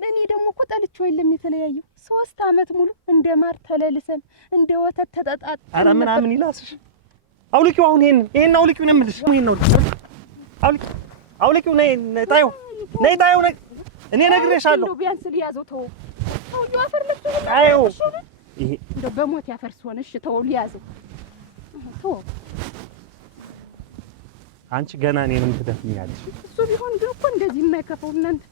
እኔ ደግሞ እኮ ጠልቼው የለም የተለያዩ 3 አመት ሙሉ እንደ ማር ተለልሰን እንደ ወተት ተጣጣጥ። ኧረ ምናምን ይላስሽ አውልቂው። አሁን ይሄን አውልቂው ነው የምልሽ። ይሄን ነው አውልቂው። ነይ ጣዩ እኔ ነግሬሻለሁ። ቢያንስ ሊያዘው ተው አፈር ለብሶ አዩ ይሄ እንደው በሞት ያፈርስ ሆነ። እሺ ተው ሊያዘው ተው። አንቺ ገና እኔንም ትደፍኛለሽ። እሱ ቢሆን ግን እኮ እንደዚህ የማይከፋው እናንተ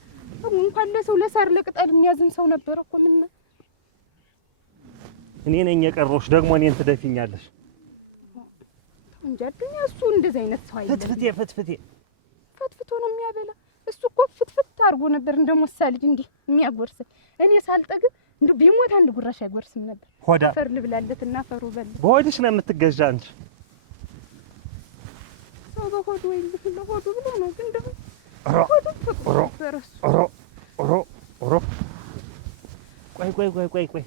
እንኳን ለሰው ለሳር ለቅጠል የሚያዝን ሰው ነበር እኮ። ምን እኔ ነኝ የቀረውሽ ደግሞ እኔን ትደፊኛለሽ እንጂ አዱኛ እሱ እንደዚህ አይነት ሰው አይደለም። ፍትፍቶ ነው የሚያበላ። እሱ እኮ ፍትፍት አድርጎ ነበር እንደሞሳ ልጅ እንዲህ የሚያጎርስ። እኔ ሳልጠግብ እንደው ቢሞት አንድ ጉራሽ አይጎርስም ነበር። አፈር ልብላለትና አፈሩ በል። በሆድሽ ነው የምትገዣ አንቺ። ሰው በሆዱ ወይ ለሆዱ ብሎ ነው ግን ደግሞ ቆይ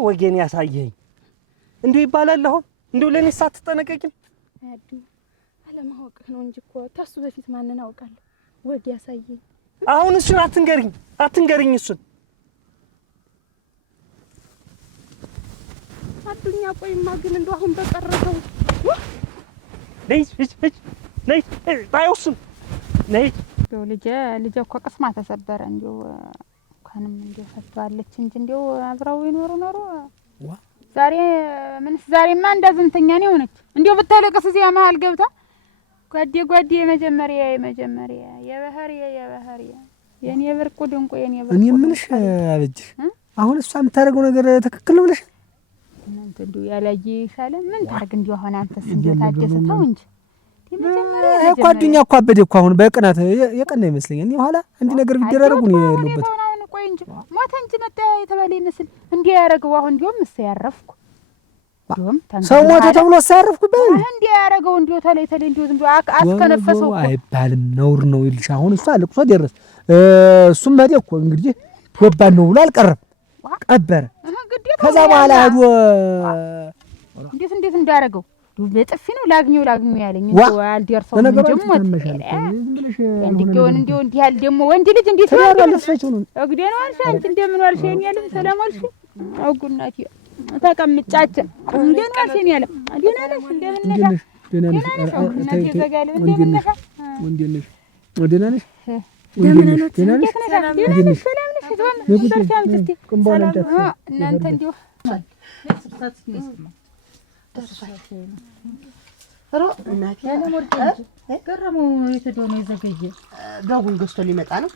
ወጌን ያሳየኝ እንደው ይባላል። አሁን እንደው ለኔ ሳትጠነቀቂም አለማወቅህ ነው እንጂ እኮ ታሱ በፊት ማንን አውቃለሁ? ወግ ያሳየኝ። አሁን እሱን አትንገሪኝ እሱን አዱኛ። ቆይማ ግን እንደው አሁን በቀረተው ነይ ታዩስም ነይ እንደው ልጄ እኮ ቅስማ ተሰበረ። እንደው እንኳንም እንደው ፈቷለች እንጂ እንደው አብረው ይኖሩ ዛሬማ እንዳዝንተኛ ነው የሆነች። እንደው ብታለቅስ እዚያ መሀል ገብታ ጓዴ የመጀመሪያ የባህር የኔ ብርቁ ድንቁ የኔ ብርቁ። እኔ ምንሽ አበጅሽ አሁን እሷ የምታደርገው ነገር ትክክል ነው ብለሽ እናንተ እንደው ያላየ ይሻለ ምን ታርግ? እንደው አሁን አንተስ እንደው ታደሰታው እንጂ ጓደኛ እኮ አበደ እኮ አሁን በቅናት የቀና ይመስለኛል። እኔ ኋላ እንዲህ ነገር ቢደረጉ ነው ያሉበት። አሁን ቆይ እንጂ ሞተ እንጂ መጣ የተባለ ይመስል እንዲህ ያደረገው አሁን እንዲያውም ያረፍኩ ሰው ሞተ ተብሎ ሳያረፍኩበት እንዲህ ያደረገው እንዲሁ ተለይ እንዲሁ ዝም ብሎ አስከነፈሰው አይባልም፣ ነውር ነው ይልሽ። አሁን እሷ ልቅሶ ደረስ እሱም መዴ እኮ እንግዲህ ወባን ነው ብሎ አልቀረም ቀበረ። ከዛ በኋላ ሄዶ እንዴት እንዳደረገው በጥፊ ነው ላግኘው ያለኝ እንዴ አልደርሰው እንጀም ሞት እንዴ እንዲህ ያል ደግሞ ወንድ ልጅ እንዴት ነው ያለፈችው ነው እግዴ ነው አልሽ አንቺ እንደምን ዋልሽ ያለም ሰላም ዋልሽ አጉናቲ ተቀምጫችን እንደምን ዋልሽ ያለ ደህና ነሽ እንደምን ነሽ ደህና ነሽ እንደምን ነሽ ደህና ነሽ እናንተ እንዲሁ ሮ እናቴ ያለ ሞርጭ ገረመው የተደው ነው የዘገየ በጉን ገዝቶ ሊመጣ ነው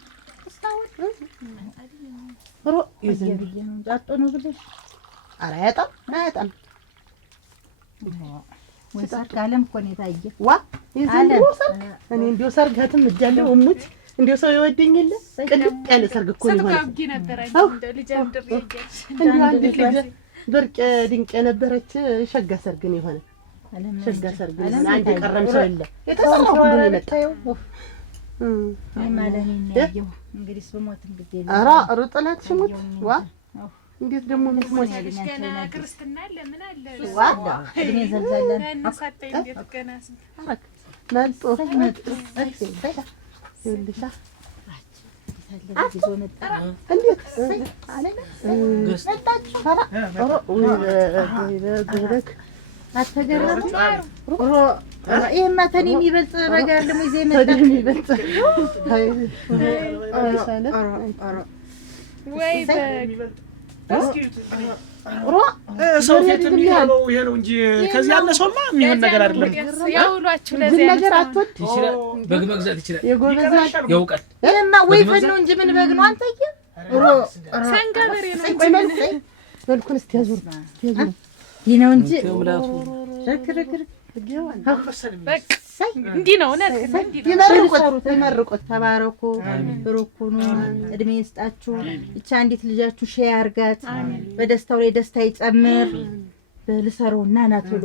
ሮ የዘገየ ነው ጫጦ ነው ብለሽ ኧረ አያጣም ወይ ሰርካለም እኮ ነው የታየ ዋ የዘንድሮ ሰርግ እኔ እንዲሁ ሰርጋትም እጃለሁ እሙት እንዲሁ ሰው ይወደኝ የለ ቅልጥ ያለ ሰርግ እኮ ነው ሰልካብጊ ነበር እንደ ልጅ አንድር ይያልሽ እንዲሁ አንድ ልጅ ድርቅ ድንቅ የነበረች ሸጋ ሰርግ ነው የሆነ ሸጋ ሰርግ ነው አንድ ቀረም ሰው የለ የተሰራው ሁሉ ነው የመጣው ማለት ነው ያየው እንግዲህ በሞት እንግዲህ ኧረ ሩጥላት ሽሙት ዋ እንዴት ደግሞ ምትሞት ያለሽ ገና ክርስትና አለ ምን አለ ዋ እድሜ ዘልዛለን እናሳተኝ እንዴት ገና መጥቶ ይልሻ አትይዞ መጣ እንዴት አለለ መጣችሁ ወይበረክ አተገረሙ ሮ ይሄማ ተኔ የሚበልጥ ነገር ደግሞ ይዘ መጣ የሚበልጥ ወይ ሮ ሰው ፊት የሚሆነው ይሄ ነው እንጂ ከዚህ ያለ ሰውማ የሚሆን ነገር አይደለም። ያውሏችሁ ለዚህ ነገር አትወድ ይችላል በግ መግዛት ይችላል የጎበዛት ያውቃል። ይሄማ ወይፈን ነው እንጂ ምን በግ ነው አንተዬ ሮ ሰንጋበሬ ነው ቆይ መልኩን እስቲ ያዙር ይሄ ነው እንጂ ረክረክር እንዲህ ነው ነክ ይመርቁት ተባረኩ ብሩኩኑ እድሜ ይስጣችሁ። ብቻ እንዴት ልጃችሁ ሼህ አርጋት በደስታው ላይ ደስታ ይጨምር። በልሰሩና ናትሎ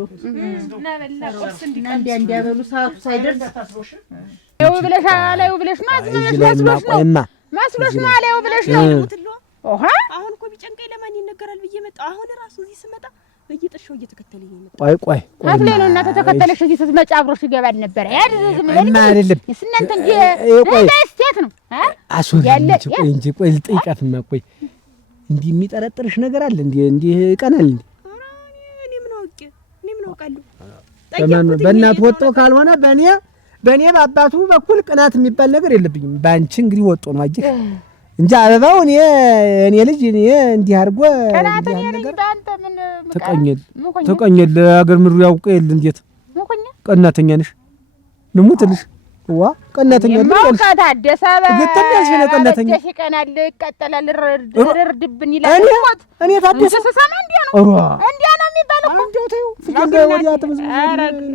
እንዲያበሉ ሰዓቱ ሳይደርስ ያው ብለሽ አላዩ ብለሽ ማስመስሎሽ ነው አላዩ ብለሽ ነው ኦሃ አሁን እኮ ቢጨንቀኝ ለማን ይነገራል ብዬ መጣሁ። አሁን ራሱ እዚህ ስመጣ በየጥሻው እየተከተለኝ ነው መጣ። ቆይ አትሌ ነው እና ተተከተለሽ እዚህ ስትመጪ አብሮሽ ይገባል ነበር። ያድርዝም ለምን አይደለም እናንተ እንጂ ስቴት ነው እንጂ ቆይ ልጠይቃትማ ቆይ እንዲህ የሚጠረጥርሽ ነገር አለ እንዲህ ይቀናል እንዴ? እኔ ምን አውቃለሁ? በእናቱ ወጦ ካልሆነ በእኔ በአባቱ በኩል ቅናት የሚባል ነገር የለብኝም። በአንቺ እንግዲህ ወጦ ነው አየህ እንጂ አበባው እኔ ልጅ እንዲህ አድርጎ ነገር ተቀኘል አገር ምድሩ ያውቀ የለ እንዴት ቀናተኛ ነሽ ልሙትልሽ ዋ ቀናተኛ ልጅ ታደሰ ግጥም ያልሽ ነው ቀናተኛ ይቀናል ይቀጠላል ረርድብን ይላል እኔ ታደሰ ሰሰማ እንዲያ ነው የሚባለው እኮ እንደው ተይው ፍቅር ወዲያ ተመዝም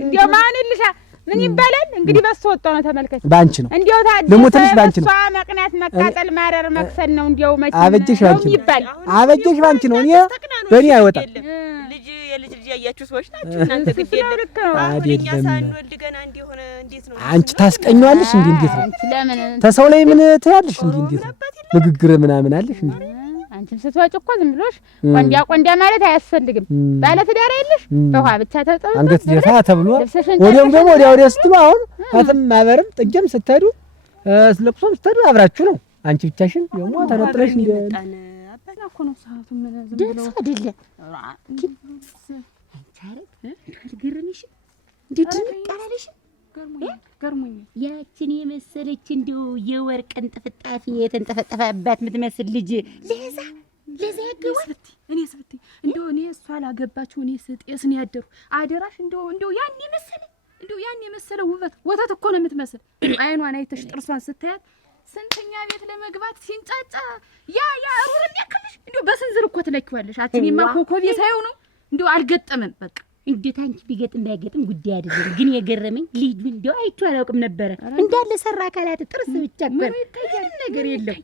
እንደው ማን ይልሻ ምን ይባላል እንግዲህ በሱ ወጣው ነው ተመልከች ባንቺ ነው እንዴው ታዲያ ልሙትልሽ ባንቺ ነው መቅናት መቃጠል ማረር መክሰል ነው እንዴው መቼ አበጀሽ ባንቺ ነው አበጀሽ ባንቺ ነው እኔ በእኔ አይወጣም የልጅ ያያችሁ ሰዎች ናችሁ እናንተ ግድ የለም አይደለም ሳንወልድ ገና እንደሆነ እንዴት ነው አንቺ ታስቀኛለሽ እንዴት ነው ለምን ተሰው ላይ ምን ትያለሽ እንዴት ነው ንግግር ምናምን አለሽ እንዴ አንቺም ስትወጪ እኮ ዝም ብሎሽ ቆንዳ ማለት አያስፈልግም። ባለ ትዳር የለሽ በውሃ ብቻ ተጠብቀሽ አንገት ደፋ ተብሎ ወዲያም ደግሞ ወዲያ ስትሉ አሁን አትም ማበርም ጥጀም ስትሄዱ ለቅሶም ስትሄዱ አብራችሁ ነው። አንቺ ብቻሽን ደግሞ ተነጥለሽ እንደ አባና እኮ ነው ሰዓቱ ምን ዝም ብሎ ደስ አይደለ ግርምሽ እንድትንቀራለሽ ገርሞኝ ያችን የመሰለች እንደው የወርቅ እንጥፍጣፊ የተንጠፈጠፈባት የምትመስል ልጅ ለዛ ያገባል። እኔ ስብቲ እንደው እኔ እሷ ላገባችሁ እኔ ስጤስ ነው ያደሩ አደራሽ እንደው ያን የመሰለ ውበት ወተት እኮ ነው የምትመስል። አይኗን አይተሽ ጥርሷን ስታያት ስንተኛ ቤት ለመግባት ሲንጫጫ ያ ሩር የሚያክልሽ እንደው በስንዝር እኮ ትለኪዋለሽ። አትኒማ ኮኮቤ ሳይው ነው እንደው አልገጠመም። በቃ እንዴት አንቺ ቢገጥም ባይገጥም ጉዳይ አይደለም። ግን የገረመኝ ልጅ እንደው አይቼው አላውቅም ነበረ። እንዳለ ሰራ አካላት ጥርስ ብቻ ምንም ነገር የለም።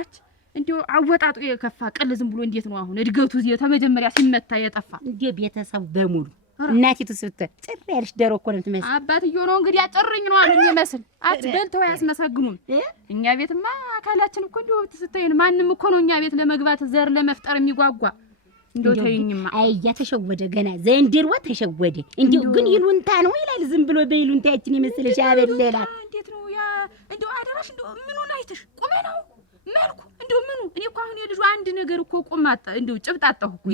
አች እንደው አወጣጡ የከፋ ቀል ዝም ብሎ እንዴት ነው አሁን እድገቱ እዚህ ተመጀመሪያ ሲመታ የጠፋ እንደ ቤተሰብ በሙሉ እናቲቱ ስትል ጭር ያለሽ ደሮ እኮ ነው የምትመስል። አባትየው ነው እንግዲህ አጨርኝ ነው አለኝ መስል አት በልተው ያስመሰግኑም። እኛ ቤትማ አካላችን እኮ እንደው ትስተይን ማንም እኮ ነው እኛ ቤት ለመግባት ዘር ለመፍጠር የሚጓጓ እንደው ተይኝማ። አያ ተሸወደ ገና ዘንድሮ ተሸወደ። እንደው ግን ይሉንታ ነው ይላል ዝም ብሎ በይሉንታችን የመሰለሽ አበለላ እንዴት ነው ያ እንደው አደራሽ እንደው ምኑን አይተሽ ቁመ ነው መልኩ እንደው ምኑ እኔ እኮ አሁን የልጁ አንድ ነገር እኮ ቁማጣ እንደው ጭብጣጣሁ እኮ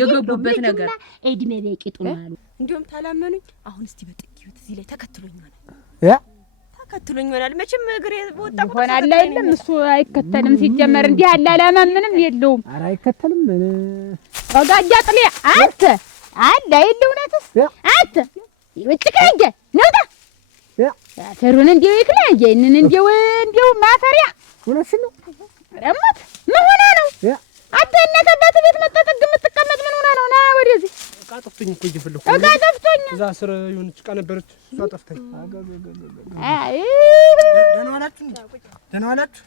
የገቡበት ነገር እድሜ በቂጡ ነው አሉ። እንደውም ታላመኑኝ አሁን እስቲ በጥቂት እዚህ ላይ ተከትሎኝ ሆናል መቼም እግሬ ወጣ ሆናል አይደለም እሱ አይከተልም ሲጀመር እንዲህ ያለ አላማ ምንም የለውም። ኧረ አይከተልም ወጋጃ ጥሌ አንተ አለ አይደውነትስ አንተ ወጭከንጀ ነውታ አፈሩን እንዲው ይክላንጀ እነን እንዲው ማፈሪያ ወለሽ ነው ረማት ምን ሆነ ነው አንተ እናተባት ቤት መጣጥግ የምትቀመጥ ምን ሆነ ነው? ና ወደዚህ ዕቃ ጠፍቶኝ እኮ እየፈለኩ ዕቃ ጠፍቶኝ እዛ ስር የሆነች ዕቃ ነበረች እሷ ጠፍታኝ። አይ ደህና ዋላችሁ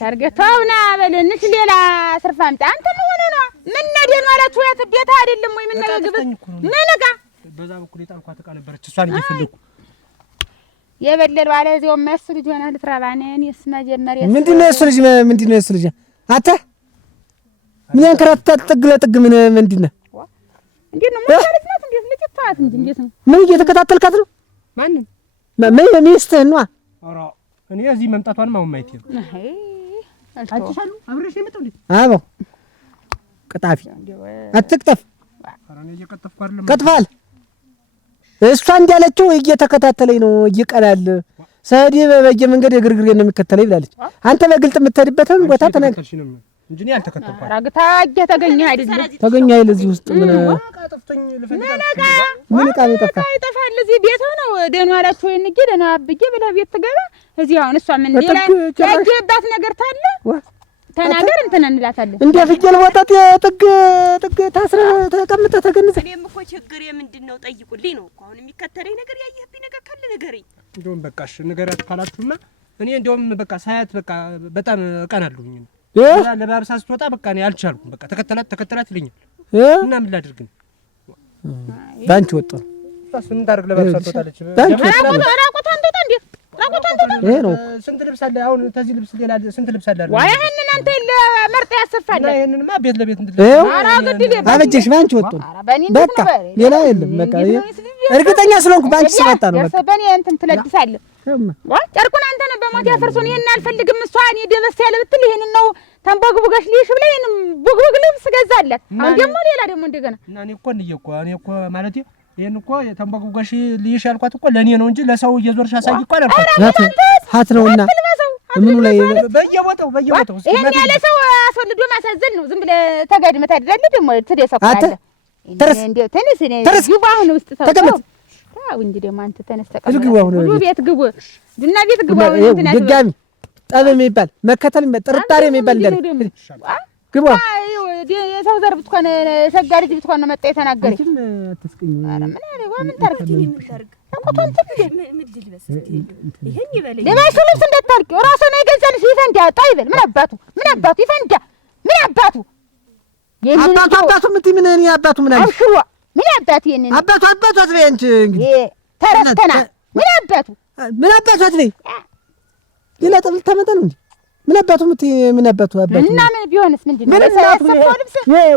ታርገታውና በለንሽ ሌላ ስርፋ አምጣ። አንተ ምን ሆነ ነው? ምን ደህና ዋላችሁ ያት ቤታ አይደለም ወይ? ምን ነገር ምን ዕቃ በዛ በኩል የጣልኳት ዕቃ ነበረች እሷን እየፈለኩ የበለል ባለ እዚያው መስል ልጅ ሆነ ልትራባነን የስመጀመር ምንድነው እሱ ልጅ ምንድነው እሱ ልጅ አንተ ምን ያንከራተት ጥግ ለጥግ ምንድነው እንዴት ነው ማለት ነው? እንዴት ልጅ ታት እንዴት ነው? ምን እየተከታተልካት ነው? ማንን ሚስትህን ነዋ። ኧረ እኔ እዚህ መምጣቷን ማው ማይት ነው። አጭሻሉ አብረሽ የመጣው ልጅ አቦ ቅጣፊ አትቅጠፍ። ኧረ እኔ እየቀጠፍኩ አይደለም ቀጥፋል። እሷ እንዲያለችው እየተከታተለኝ ነው ይቀላል ሰዲ በየመንገድ የግርግር ነው የሚከተለኝ ብላለች። አንተ በግልጥ የምትሄድበትን ቦታ ተናገር እንጂ እኔ አልተከተልኳት። አራግታ ተገኘ አይደል? ተገኘ አይደል? እዚህ ውስጥ ምን ቀጥፍቶኝ ምን ዕቃ ነው ጠፋ? ይጠፋል። እዚህ ቤት ነው ደህና ዋላችሁ ወይ እንጂ ደህና አብዬ ብለህ ቤት ትገባ እዚህ አሁን እሷ ምን ሌላ ያየባት ነገር ታለ ተናገር እንትን እንላታለን። እንደ ፍየል ወጣት ጥግ ታስረ ተቀምጠ ተገንዘ እኔም እኮ ችግር የምንድነው ጠይቁልኝ ነው እኮ አሁን የሚከተለኝ ነገር ያየህብኝ ነገር ካለ ንገረኝ። እንደውም በቃሽ ንገራት ካላችሁማ እኔ እንደውም በቃ ሳያት በቃ በጣም እቀናለሁኝ። ለባብሳ ስትወጣ በቃ እኔ አልቻልኩም። በቃ ተከተላት ይለኛል እና ምን ላድርግ ነው? ባንቺ ወጣ ምን ታርግ? ለባብሳ ትወጣለች ራቁቷን ትወጣ እንዴ? ራቁቷን ትወጣ ይሄ ነው። ስንት ልብስ አለ አሁን? ተዚህ ልብስ ሌላ ስንት ልብስ አለ? ወይ ይሄንን አንተ ለመርጣ ያሰፋል። እና ይሄንንማ ቤት ለቤት ኧረ ግድ ይለኝ አበጀሽ ባንቺ ወጣ በቃ ሌላ የለም። በቃ እርግጠኛ ስለሆንኩ ባንቺ ስመጣ ነው። በቃ በኔ እንትን ትለድሳለህ። ጨርቁን አንተ ነህ በሞት ያፈርሶን። ይሄን አልፈልግም እሷ እኔ ደበስ ያለ ብትል ይሄንን ነው ተንቦግቦገሽ ልይሽ ብለህ ይሄን ቡግቡግ ልብስ ገዛለት። አሁን ደግሞ ሌላ ደግሞ እንደገና እና እኔ እኮ ማለቴ ይሄን እኮ ተንቦግቦገሽ ልይሽ ያልኳት እኮ ለኔ ነው እንጂ ለሰው እየዞርሽ አሳይ እኮ አልኳት። ሀት ነውና ምኑ ላይ በየቦታው ይሄን ያለ ሰው አስወልዶ ማሳዘን ነው። ዝም ብለህ ተጋድመህ ታድራለህ። ደግሞ ትደሰኩታለህ እንዴ ተነስ ግቡ አሁን ውስጥ ተቀመጥ። አው እንጂ ደግሞ አንተ ተነስ ተቀመጥ። ሁሉ ቤት ግቡ ድና ቤት ግቡ። እንትና ድጋሚ ጠብ የሚባል መከተል ጥርጣሬ የሚባል እንደለ ግቡ። የሰው ዘር ብትኮን ሸጋ ልጅ ብትኮን ነው መጣ የተናገረኝ። አትስቀኝ። ምን አለ ምን ታርግ እንኳን ትልጅ ይሄን ይበለኝ ለባሽ ልብስ እንደታርቂው ራሱ ነው የገዛልሽ። ይፈንዳ ጣይበል ምን አባቱ ይፈንዳ ምን አባቱ አባቱ ምን እኔ አባቱ ምን አለ አሽዋ ምን አባቱ የኔ አባቱ አትበይ አንቺ እንግዲህ ተረስተና ምን አባቱ አትበይ ሌላ ጠብል ታመጣ ነው እንዴ? ምን አባቱ ምን አባቱ እና ምን ቢሆንስ ምንድነው?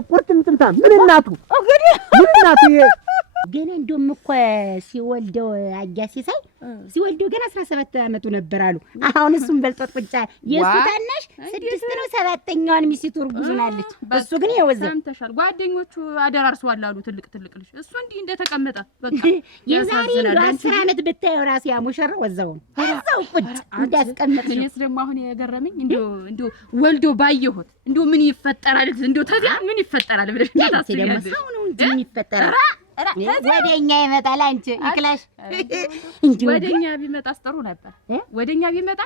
ቁርጥ ምጥምታ ምን እናቱ ገና እንደውም እኮ ሲወልደው አያሲ ሳይ ሲወልደው ገና 17 አመቱ ነበር አሉ። አሁን እሱም በልጦት ቁጫ የሱ ታናሽ 6 ነው 7ኛዋን ሚስቱ እርጉዝ ሆናለች። እሱ ግን ይወዘው ሰምተሻል። ጓደኞቹ አደራርሰዋል አሉ ትልቅ ልጅ እሱ እንዲህ እንደተቀመጠ በቃ የዛሬ 10 አመት ብታየው ራሱ ያ ሙሽራ ወዛው ቁጭ እንዳስቀመጥ ነው። እኔስ ደግሞ አሁን የገረመኝ እንዲሁ ወልዶ ባየሁት እንዲሁ ምን ይፈጠራል እንዲሁ ታዲያ ምን ይፈጠራል ብለሽ ታስቢያለሽ? ነው እንጂ ምን ይፈጠራል ወደኛ ይመጣል። አንቺ ይክላሽ ወደኛ ቢመጣ አስጠሩ ነበር። ወደኛ ቢመጣ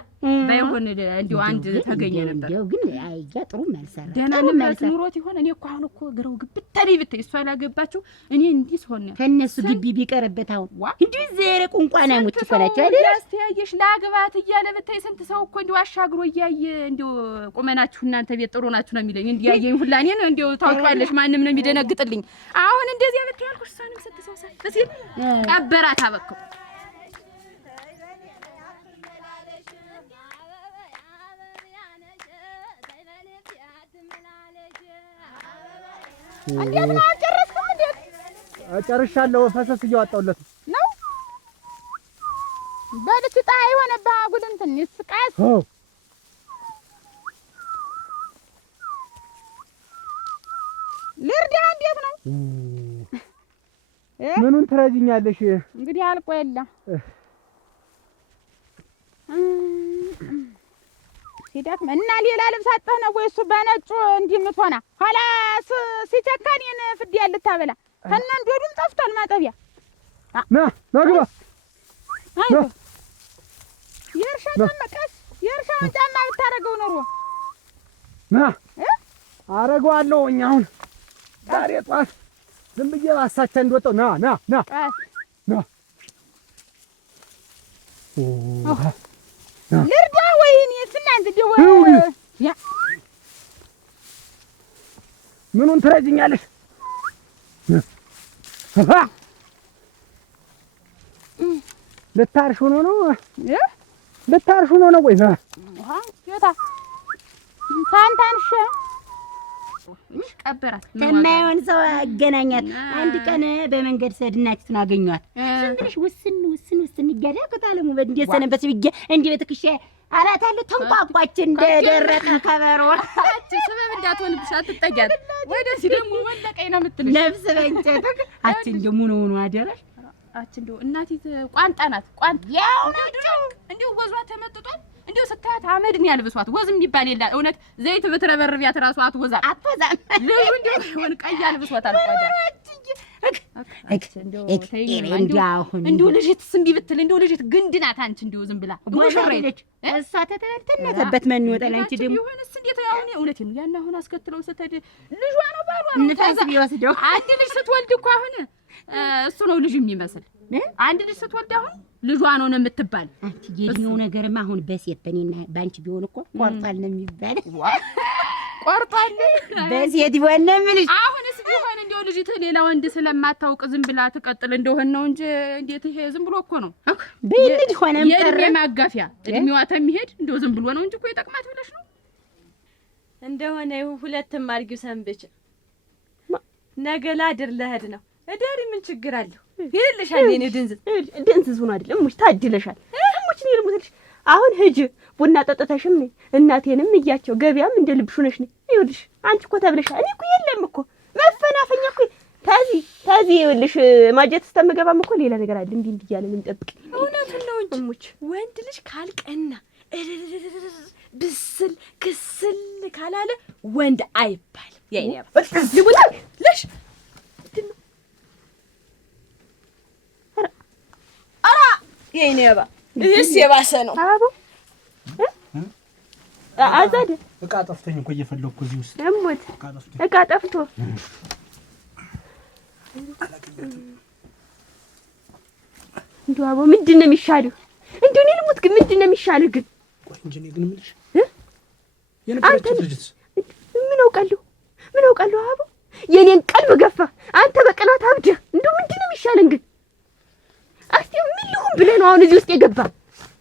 ባይሆን እንዲሁ አንድ ተገኘ ነበር። እንደው ግን አይያ ጥሩ መልሰራ ደህና ንብረት ኑሮት ይሆን? እኔ እኮ አሁን እኮ ግረው ግብት ተለይ ብታይ እሷ ያላገባችው እኔ እንዲህ ሆነ ከነሱ ግቢ ቢቀርበት አሁን እንዲህ ዘረ ቁንቋና ሙት ይፈላቸው አይደል? ያስተያየሽ ላግባት እያለ ብታይ ስንት ሰው እኮ እንዲሁ አሻግሮ እያየ እንዲሁ ቁመናችሁ እናንተ ቤት ጥሩ ናችሁ ነው የሚለኝ። እንዲህ ያየኝ ሁላ እኔ ነው እንዲሁ ታውቂዋለሽ፣ ማንም ነው የሚደነግጥልኝ። አሁን እንደዚህ ብታይ ያልኩሽ እሷንም ስንት ሰው ሳይፈስ ቀበራት አበከው እንዴት ነው አልጨረስኩም? እንዴት ጨርሻለሁ። ፈሰስ እያወጣሁለት ነው። በልክ ፀሐይ ሆነብህ አጉል እንትን ይስቃስ ልርዳህ። እንዴት ነው ምኑን ትረጂኛለሽ? እንግዲህ አልቆ የለ ሲደክም እና ሌላ ልብስ አጥተህ ነው ወይ እሱ በነጩ እንዲህ የምትሆና ኋላ ሲቸካ እኔን ፍድ ያልታበላ ከእነ እንዶዱም ጠፍቷል ማጠቢያ። ና ግባ። የእርሻ ጫማ ቀስ የእርሻውን ጫማ ብታረገው ኖሮ ና አረገዋለሁ። እኛ አሁን ዛሬ ጠዋት ዝም ብዬ ባሳቻ እንደወጣሁ ና ልርዳ ወይ እኔስ እናንተ ደው ያ ምኑን ትረጂኛለሽ? ልታርሽ ሆኖ ነው ልታርሽ ሆኖ ነው ወይ? ዮታ ሳንታንሽ ቀበራት ከማይሆን ሰው አገናኛት። አንድ ቀን በመንገድ ሰድናችሁን አገኘኋት። ዝም ብለሽ ውስን እያደረኩታለሙ እንዴት ሰነበች ብዬ እንዲህ በትክሻ አላታለሁ። ተንቋቋች እንደደረቀ ከበሮ። አቺ ሰበብ እንዳትሆንብሽ አትጠጊያት። ወደዚህ ደግሞ ወለቀኝ ነው የምትልሽ ነፍስ በእንጨት አቺ እንደሙ ነው አደረሽ። አቺ እንደው እናቲት ቋንጣ ናት። ቋንጣ ያው እንደው ወዟ ተመጥጧል። እንደው ስታያት አመድን ያልብሷት ወዝ የሚባል የለ። እውነት ዘይት ብትረበርቢያት እራሱ አትወዛም። ልዩ እንደው ሆን ቀይ ያልብሷታል። እንደው ልጅትስ እምቢ ብትል እንደው ልጅት ግንድ ናት። አንቺ እንደው ዝም ብላ ወሽሬለች እሷ ተተለተነበት ማን ይወጣል? አንቺ ደግሞ ይሁንስ እንዴት አሁን እውነቴን ነው ያን አሁን አስከትለው ስትሄድ ልጇ ነው ባሏ ነው ንፋስ ቢወስደው አንድ ልጅ ስትወልድ እኮ አሁን እሱ ነው ልጅ የሚመስል አንድ ልጅ ስትወልድ አሁን ልጇ ነው የምትባል። አንቺ የድኛው ነገርማ አሁን በሴት በኔና ባንቺ ቢሆን እኮ ቆርጣል ነው የሚባል። ቆርጣል በሴት ቢሆን ነው የምልሽ። አሁንስ ቢሆን እንደው ልጅት ሌላ ወንድ ስለማታውቅ ዝም ብላ ትቀጥል እንደሆነ ነው እንጂ እንዴት ይሄ ዝም ብሎ እኮ ነው በልጅ ሆነም ቀረ የእድሜ ማጋፊያ እድሜዋ ተሚሄድ እንደው ዝም ብሎ ነው እንጂ እኮ ይጠቅማት ብለሽ ነው እንደሆነ ሁለትም አርጊው ሰንብች ነገ ላድር ለህድ ነው እደሪ ምን ችግር አለው? ይልሻል የኔ ድንዝዝ ሆኖ አይደለም ሙሽ ታድለሻል። ሙሽ ነው ልሙትልሽ። አሁን ሂጂ ቡና ጠጥተሽም ነኝ እናቴንም እያቸው ገበያም እንደ ልብሽ ሆነሽ ነኝ። ይኸውልሽ አንቺ እኮ ተብለሻል። እኔ እኮ የለም እኮ መፈናፈኛ እኮ ታዚ ይኸውልሽ ማጀት ስተመገባም እኮ ሌላ ነገር አለ። እንዲህ እያለ ምን ጠብቅ። እውነቱን ነው እንጂ ሙሽ ወንድ ልጅ ካልቀና ብስል ክስል ካላለ ወንድ አይባልም። ያይኔ ልቡታ ለሽ የኔ አባ እስ የባሰ ነው። አቦ አዛደ እቃ ጠፍቶኝ እኮ እየፈለኩ እዚህ ውስጥ ደሞት እቃ ጠፍቶ እንደው አቦ ምንድን ነው የሚሻለው? እንደው እኔ ልሙት ግን ምንድን ነው የሚሻለው? ግን ቆይ እንጂ እኔ ግን የምልሽ የነበረችው ልጅት ምን አውቃለሁ አቦ የኔን ቀልብ ገፋ። አንተ በቀናት አብደህ እንደው ምንድን ነው የሚሻለን ግን አስቲ ምን ልሁን ብለህ ነው አሁን እዚህ ውስጥ የገባ?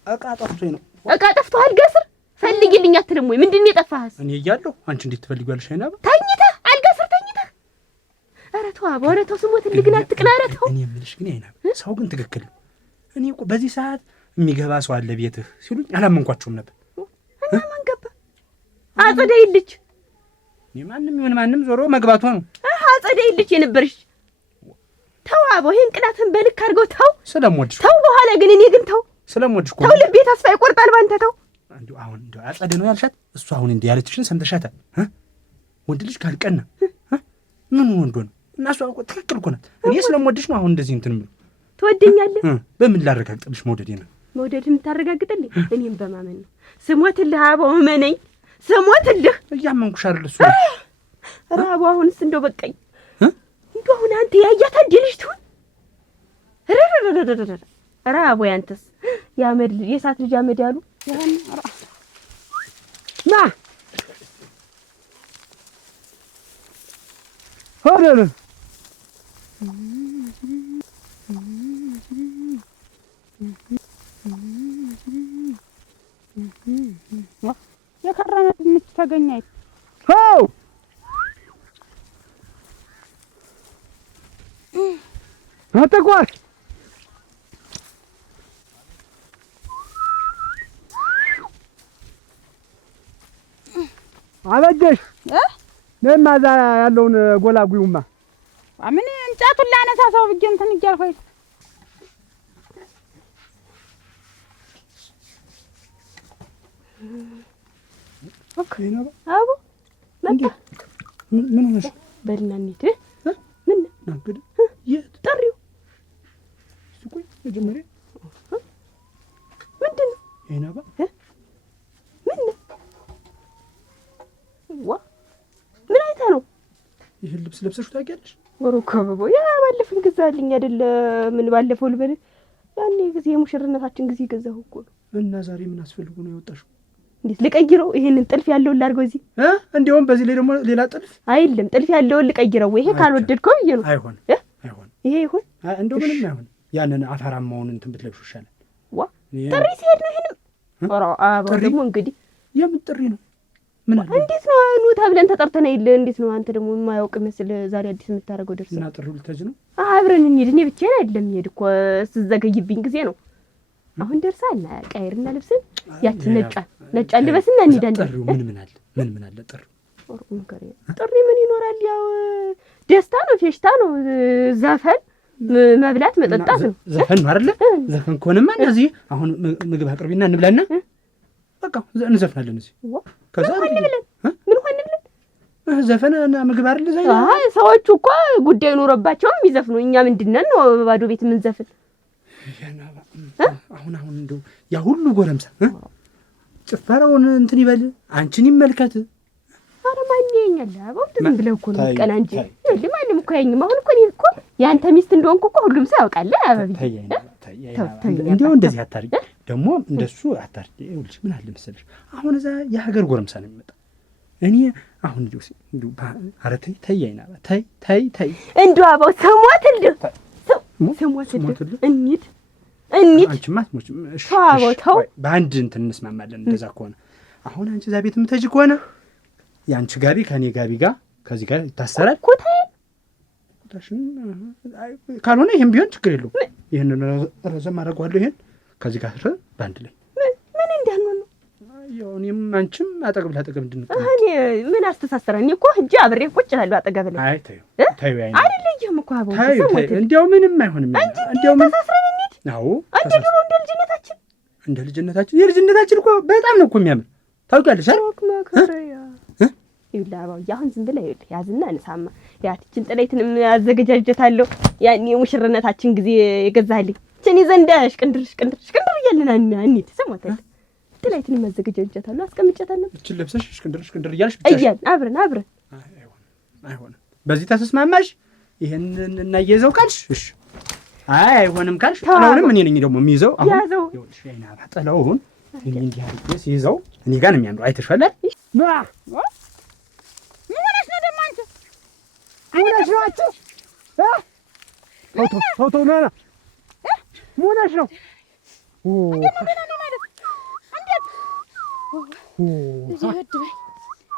እቃ ጠፍቶኝ ነው። እቃ ጠፍቶሃል? ገስር ፈልጊልኝ አትልም ወይ? ምንድን ነው የጠፋህስ? እኔ እያለሁ አንቺ እንዴት ትፈልጊያለሽ? አይናባ ተኝተህ አልጋ ስር ተኝተህ። ኧረ ተው አቦ፣ ኧረ ተው ስሞትልህ ግን አትቅና። ኧረ ተው። እኔ የምልሽ ግን አይናባ ሰው ግን ትክክል ነው። እኔ እኮ በዚህ ሰዓት የሚገባ ሰው አለ ቤትህ ሲሉኝ አላመንኳቸውም ነበር። እና ማን ገባ? አጸደይልች። እኔ ማንም ይሁን ማንም ዞሮ መግባቷ ነው። አጸደይልች የነበረች ተው አቦ፣ ይሄን ቅናትን በልክ አድርገው ተው። ስለምወድሽ ተው። በኋላ ግን እኔ ግን ተው ስለምወድሽ እኮ ተው። ልቤ ተስፋ ይቆርጣል ባንተ ተው። እንደው አሁን እንደው አጸደ ነው ያልሻት እሱ አሁን እንዲህ ያለችሽን ሰምተሻታል? ወንድ ልጅ ካልቀና ምን ወንዶ ነው? እና እሷ እኮ ትክክል እኮ ናት። እኔ ስለምወድሽ ነው አሁን እንደዚህ እንትን የምለው። ትወደኛለህ? በምን ላረጋግጥልሽ መውደዴ ነው? መውደድ የምታረጋግጥልኝ እኔም በማመን ነው። ስሞትልህ አበው እመነኝ፣ ስሞትልህ። እያመንኩሽ አይደል? እሱ ኧረ አበው አሁንስ እንደው በቃኝ። እንደው አሁን አንተ ያያት አንዴ ልጅ ትሁን። ኧረ አበው ያንተስ የአመድ የእሳት ልጅ አመድ ያሉ ና ሆረር የከረመ ድንች ተገኘ። ሆው አተቋር አበጀሽ ለማ እዛ ያለውን ጎላጉዩማ ምን እንጨቱን ላነሳ ሰው ብዬ እንትን እያልኩኝ አቡ መጣ። ምን ሆነሽ? በልና እንሂድ። ምን ናገደ የት ጠሪው? እሱ ቆይ መጀመሪያ ምንድን ነው ይናባ ምን ዋ ምን አይታ ነው? ይሄን ልብስ ለብሰሽ ታውቂያለሽ? ወሩኮ በቦ ያ ባለፈው ገዛልኝ አይደለ? ምን ባለፈው ልበል ያኔ ጊዜ የሙሽርነታችን ጊዜ ገዛሁ እኮ ነው። እና ዛሬ ምን አስፈልጎ ነው ያወጣሽው? እንዴት ልቀይረው? ይሄንን ጥልፍ ያለውን ላድርገው እዚህ እንደውም በዚህ ላይ ደግሞ ሌላ ጥልፍ አይደለም፣ ጥልፍ ያለውን ልቀይረው። ይሄ ካልወደድከው ብዬ ነው። አይሆን አይሆን፣ ይሄ ይሁን። እንደው ምንም አይሆን። ያንን አፈራማውን እንትን ብትለብሽው ይሻላል። ዋ ጥሪ ሲሄድ ነው ይሄንም ኧረ አባው ደግሞ እንግዲህ የምን ጥሪ ነው? ምን አለ? እንዴት ነው ኑ ተብለን ተጠርተን አይደል? እንዴት ነው አንተ ደግሞ የማያውቅ መስል ዛሬ አዲስ የምታደርገው ደርሰህ እና ጥሪው ልትሄጂ ነው? አብረን እንሂድ። እኔ ብቻዬን አይደለም የምሄድ እኮ ስዘገይብኝ ጊዜ ነው። አሁን ደርሳና ቀይርና ልብስን ያቺ ነጫን ልበስና እንሂድ። ጥሪው ምን አለ? ምን አለ ጥሪው? ጥሪ ምን ይኖራል? ያው ደስታ ነው፣ ፌሽታ ነው፣ ዘፈን መብላት መጠጣት ነው። ዘፈን ነው አይደለ? ዘፈን ከሆነማ እንደዚህ አሁን ምግብ አቅርቢና እንብላና በቃ እንዘፍናለን እዚህ። ከዛ ምን ሆነ ብለን ዘፈን እና ምግብ አይደል? ዘይ ሰዎቹ እኮ ጉዳይ ኖረባቸው የሚዘፍኑ፣ እኛ ምንድነን ነው ባዶ ቤት ምን ዘፍን? አሁን እንደው ያ ሁሉ ጎረምሳ ጭፈራውን እንትን ይበል፣ አንቺን ይመልከት። ኧረ ማን ያኛል? አባው ዝም ብለው እኮ ነው ቀና እንጂ ይኸውልህ፣ ማንም እኮ ያኝም። አሁን እኮ እኔ እኮ ያንተ ሚስት እንደሆንኩ እኮ ሁሉም ሰው ያውቃል። አባቢ እንደው እንደዚህ አታርጊ፣ ደግሞ እንደሱ አታርጊ። ይኸውልሽ ምን አለ መሰለሽ፣ አሁን እዛ የሀገር ጎረምሳ ነው የሚመጣ። እኔ አሁን እንደው ኧረ ተይ አይናባ ተይ እንደው አባው ሰሞትልህ እንሂድ አንቺማ ተው፣ በአንድ እንትን እንስማማለን። እንደዛ ከሆነ አሁን አንቺ እዛ ቤት የምትሄጂ ከሆነ የአንቺ ጋቢ ከእኔ ጋቢ ጋር ከዚህ ጋር ይታሰራል። ኩታሽን ካልሆነ ይህም ቢሆን ችግር የለውም። ይህንን ረዘም አደርገዋለሁ። ይሄን ከዚህ ጋር በአንድ ላይ ምን እንዳልሆነ ነው። እኔም አንቺም አጠገብ ላጠገብ እንድንቀመጥ። እኔ ምን አስተሳሰረኝ እኮ ሂጅ አብሬ ቁጭ እላለሁ አጠገብ ላይ። አይ ተይው አይደለም እኮ አቦ እንዲያው ምንም አይሆንም። እንዲያው ተሳስረን እንሂድ። አዎ እንደ ድሮ እንደ ልጅነታችን የልጅነታችን እኮ በጣም ነው እኮ የሚያምር ታውቂያለሽ አይደል? ይኸውልህ አባው አሁን ዝም ብለህ ይኸውልህ ያዝና እንሳማ። ያቺን ጥላይትንም አዘገጃጀታለሁ። ያኔ የሙሽርነታችን ጊዜ የገዛህልኝ እኔ ዘንድ ሽቅንድር እያልን እንሂድ። ስሞታል ጥላይትንም አዘገጃጀታለሁ፣ አስቀምጫታለሁ። እችን ለብሰሽ ሽቅንድር እያልሽ ብቻሽ አብረን አይሆንም። በዚህ ተስማማሽ? ይሄንን እናየዘው ካልሽ እሺ። አይሆንም ካልሽ ጥላውንም እኔ ነኝ ደግሞ የሚይዘው። አሁን ይኸውልሽ አይናባ ጥላውን እንዲህ አድርጌ ሲይዘው እኔ ጋር ነው የሚያምረው። አይተሽዋል? ሙነሽ ነው አንቺ ተው ና ሙነሽ ነው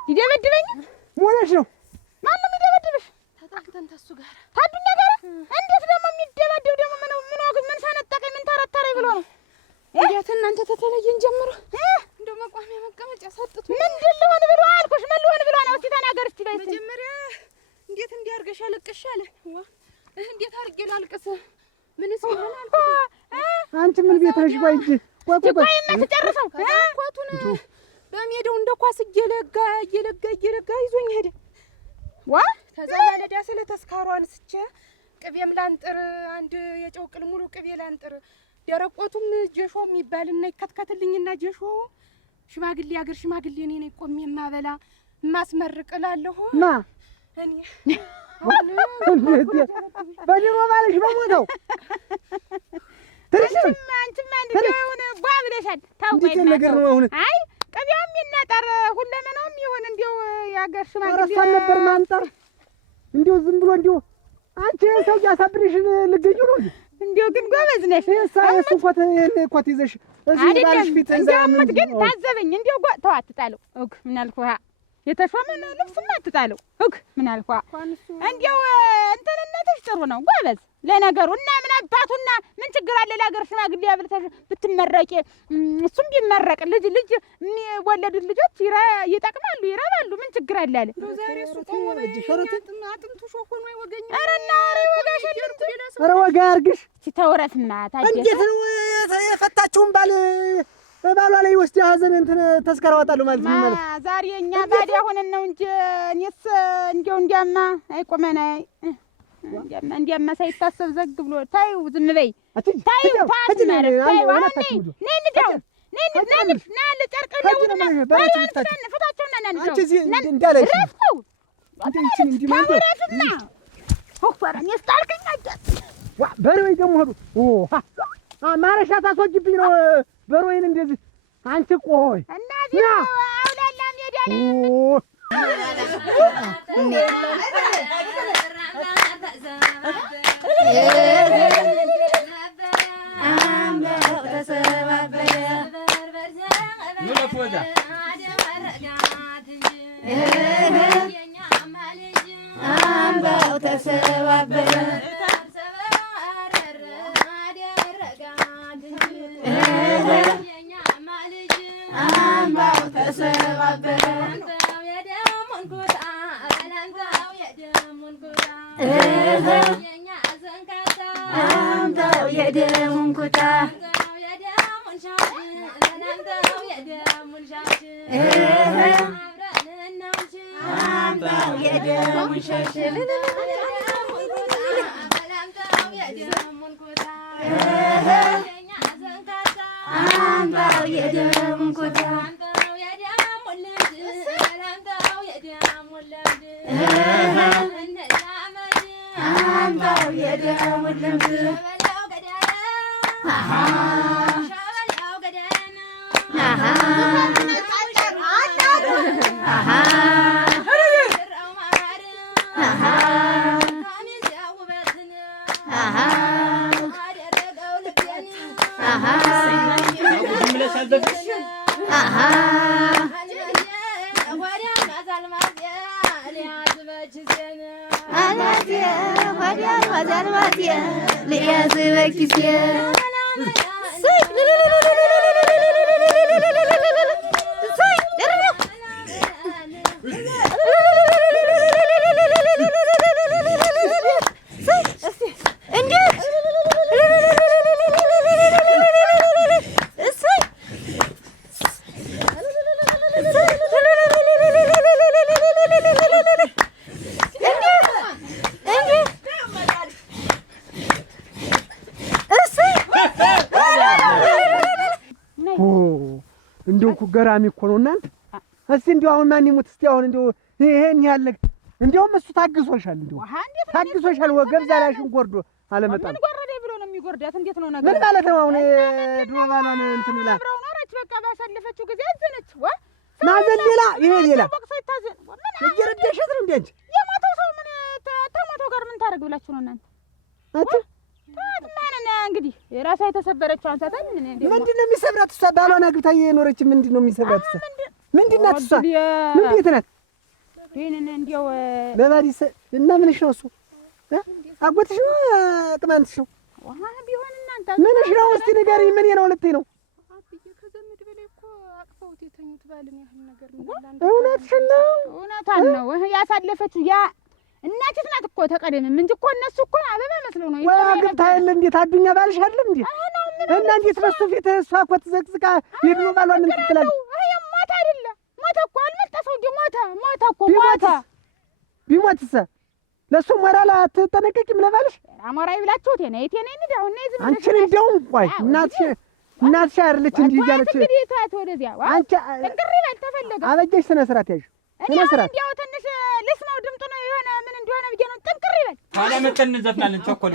ይደበድበኝ ሙነሽ ነው። ማነው የሚደበድብሽ? ተጣልተን ተሱ ጋር ታዱኛ ጋር። እንዴት ደግሞ የሚደበድብ ደግሞ ምን ሰነጠቀኝ ምን ተረተረኝ ብሎ ነው? እንዴት እናንተ ተተለየን ጀምሮ እንደው መቋሚያ መቀመጫ ሰጥቱ። ምንድን ልሆን ብሎ አልኩሽ? ምን ልሆን ብሎ ነው? እስቲ ተናገር እስቲ በይ። መጀመሪያ እንዴት እንዲያርገሽ አለቅሽ አለ። እንዴት አርጌ ላልቅስ? ምንስ ይሆናል እኮ አንቺ ምን ቤትሽ ባይ እንጂ ቆይ እና ተጨርሰው ኳቱን በሜዳው እንደ ኳስ እየለጋ ይዞኝ ሄደ። ዋ ከዛ ባለዳ ስለ ተስካሩ አንስቼ ቅቤም ላንጥር፣ አንድ የጨው ቅል ሙሉ ቅቤ ላንጥር። ደረቆቱም ጀሾ የሚባልና ይከትከትልኝና ጀሾ ሽማግሌ አገር ሽማግሌ እኔ ነኝ ቆሜ የማበላ የማስመርቅ እላለሁ። ማ እኔ በደሞ ባለሽ በሞተው አንቺማ እንደሆነ ቧ ብለሻል። ታውቀኝ ነገር ነው አሁን። አይ ቅቤውም ይነጠር ሁለመናውም ይሁን እንደው የአገር ሽማግሌ አረሳን ነበር ማንጠር እንደው ዝም ብሎ እንደው አንቺ ሰው ያሳብርሽን ልገኙ ነው እንደው ግን ጎበዝ ነሽ። እሱ ኮት ይዘሽ እዚህ ባልሽ ፊት እንደው ግን ታዘበኝ እንደው ተው አትጣለው። ምን አልኩህ? የተሾመን ልብስማ አትጣለው። ምን አልኩህ? እንደው እንትንነትሽ ጥሩ ነው ጎበዝ ለነገሩ እና ምን አባቱና ምን ችግር አለ ለሀገር ሽማግሌ ያብልተሽ ብትመረቂ። እሱም ቢመረቅ ልጅ የሚወለዱት ልጆች ይጠቅማሉ ይረባሉ። ምን ችግር አለ አለ ዛሬ እሱ ቆሞ አጥንቱ ሾህ ሆኖ አይወገኝም። ኧረ እና ወጋሽ ኧረ ወጋ ያርግሽ። ሲተውረትና ታዲያ እንዴት ነው የፈታችሁን ባሏ ላይ ወስድ ሀዘን እንትን ተስካራ ወጣለሁ ማለት ነው ማለት ዛሬ እኛ ባዲያ ሆነን ነው እንጂ እኔስ እንደው እንዲያማ አይቆመን እንዲያማ ሳይታሰብ ዘግ ብሎ ታዩ ዝም በይ ታዩ ፓት ማለት ታዩ ነይ እንደው ነይ ና ለጨርቅ ለውና ፍታቸውና ና እንደው አንቺ እዚህ እንዳለሽ ረፍው አንቺ እንዲህ ማለት ነው ሆፈራን ያስታልከኛል ዋ በሬው ደግሞ ሄዱ ማረሻ ታስወጅብኝ ነው በሬውን እንደዚህ አንቺ ቆይ እናዚህ አውላላ ሜዳ ላይ እንደው እኮ ገራሚ እኮ ነው እናንተ። እስቲ እንደው አሁን ማን ይሙት እስቲ አሁን እንደው ይሄን ያለ እንደውም እሱ ታግሶሻል፣ እንደው ታግሶሻል። ወገብ ዛላሽን ጎርዶ አለመጣም ምን ጎረደኝ ብሎ ነው የሚጎርዳት? እንዴት ነው ነገር? ምን ማለት ነው አሁን? ድሮ ባሏን እንትን ብላ አብረው ኖረች። በቃ ባሳለፈችው ጊዜ አዘነች። ማዘን ሌላ ይሄ ሌላ እየረዳሽት ነው እንዴ አንቺ? የሞተው ሰው ምን ተሞተው ጋር ምን ታደርግ ብላችሁ ነው እናንተ? ማንና እንግዲህ የራሷ የተሰበረችው አንሳታል። ምንድን ነው የሚሰብራት? እሷ ባሏን አግብታ የኖረች ምንድን ነው የሚሰብራት? እሷ ምንድን ናት? እሷ ምን ቤት ናት? ይሄንን እንዲያው ለባዲስ እና ምንሽ ነው እሱ? አጎትሽ ነው ቅማንትሽ ነው? ቢሆን እናንተ ምንሽ ነው? እስቲ ንገሪኝ። ምን ነው ልትይ ነው? ከዘመድ በላይ እኮ አቅፈውት የተኙት ባልን ያህል ነገር እውነትሽን ነው? እውነቷን ነው። ያሳለፈችው ያ እናትሽ ናት እኮ ተቀደምም እንጂ እኮ እነሱ እኮ አበባ መስለው ነው። ወይ አግብታ የለ እንዴት አዱኛ ባልሽ አይደለም እንዴ? እና እንዴት በሱ ፊት እሷ እኮ ትዘቅዝቃ የድሮ ባሏን እንትን ትላለች። ሞተ አይደለ? ሞተ እኮ አልመጣ ሰው እንጂ ሞተ እኮ ሞተ። ቢሞትስ ለእሱ ሞራል አትጠነቀቂም ለባልሽ? አሞራ ይብላችሁት የኔ እንደው እኔ ዝም አንቺን እንደው ቆይ እናትሽ አይደለች እንዲህ እያለች እንግዲህ ተዋት ወደዚያ አንቺ ጥንቅር ይበል ተፈለገ አበጀሽ ስነ ስርዓት ያዥ ስነ ስርዓት እንዲያው ትንሽ ልስማው ድምጡ ነው የሆነ ምን እንደሆነ ብዬ ነው ጥንቅር ይበል ታዲያ መተን እንዘፍናለን ቸኮል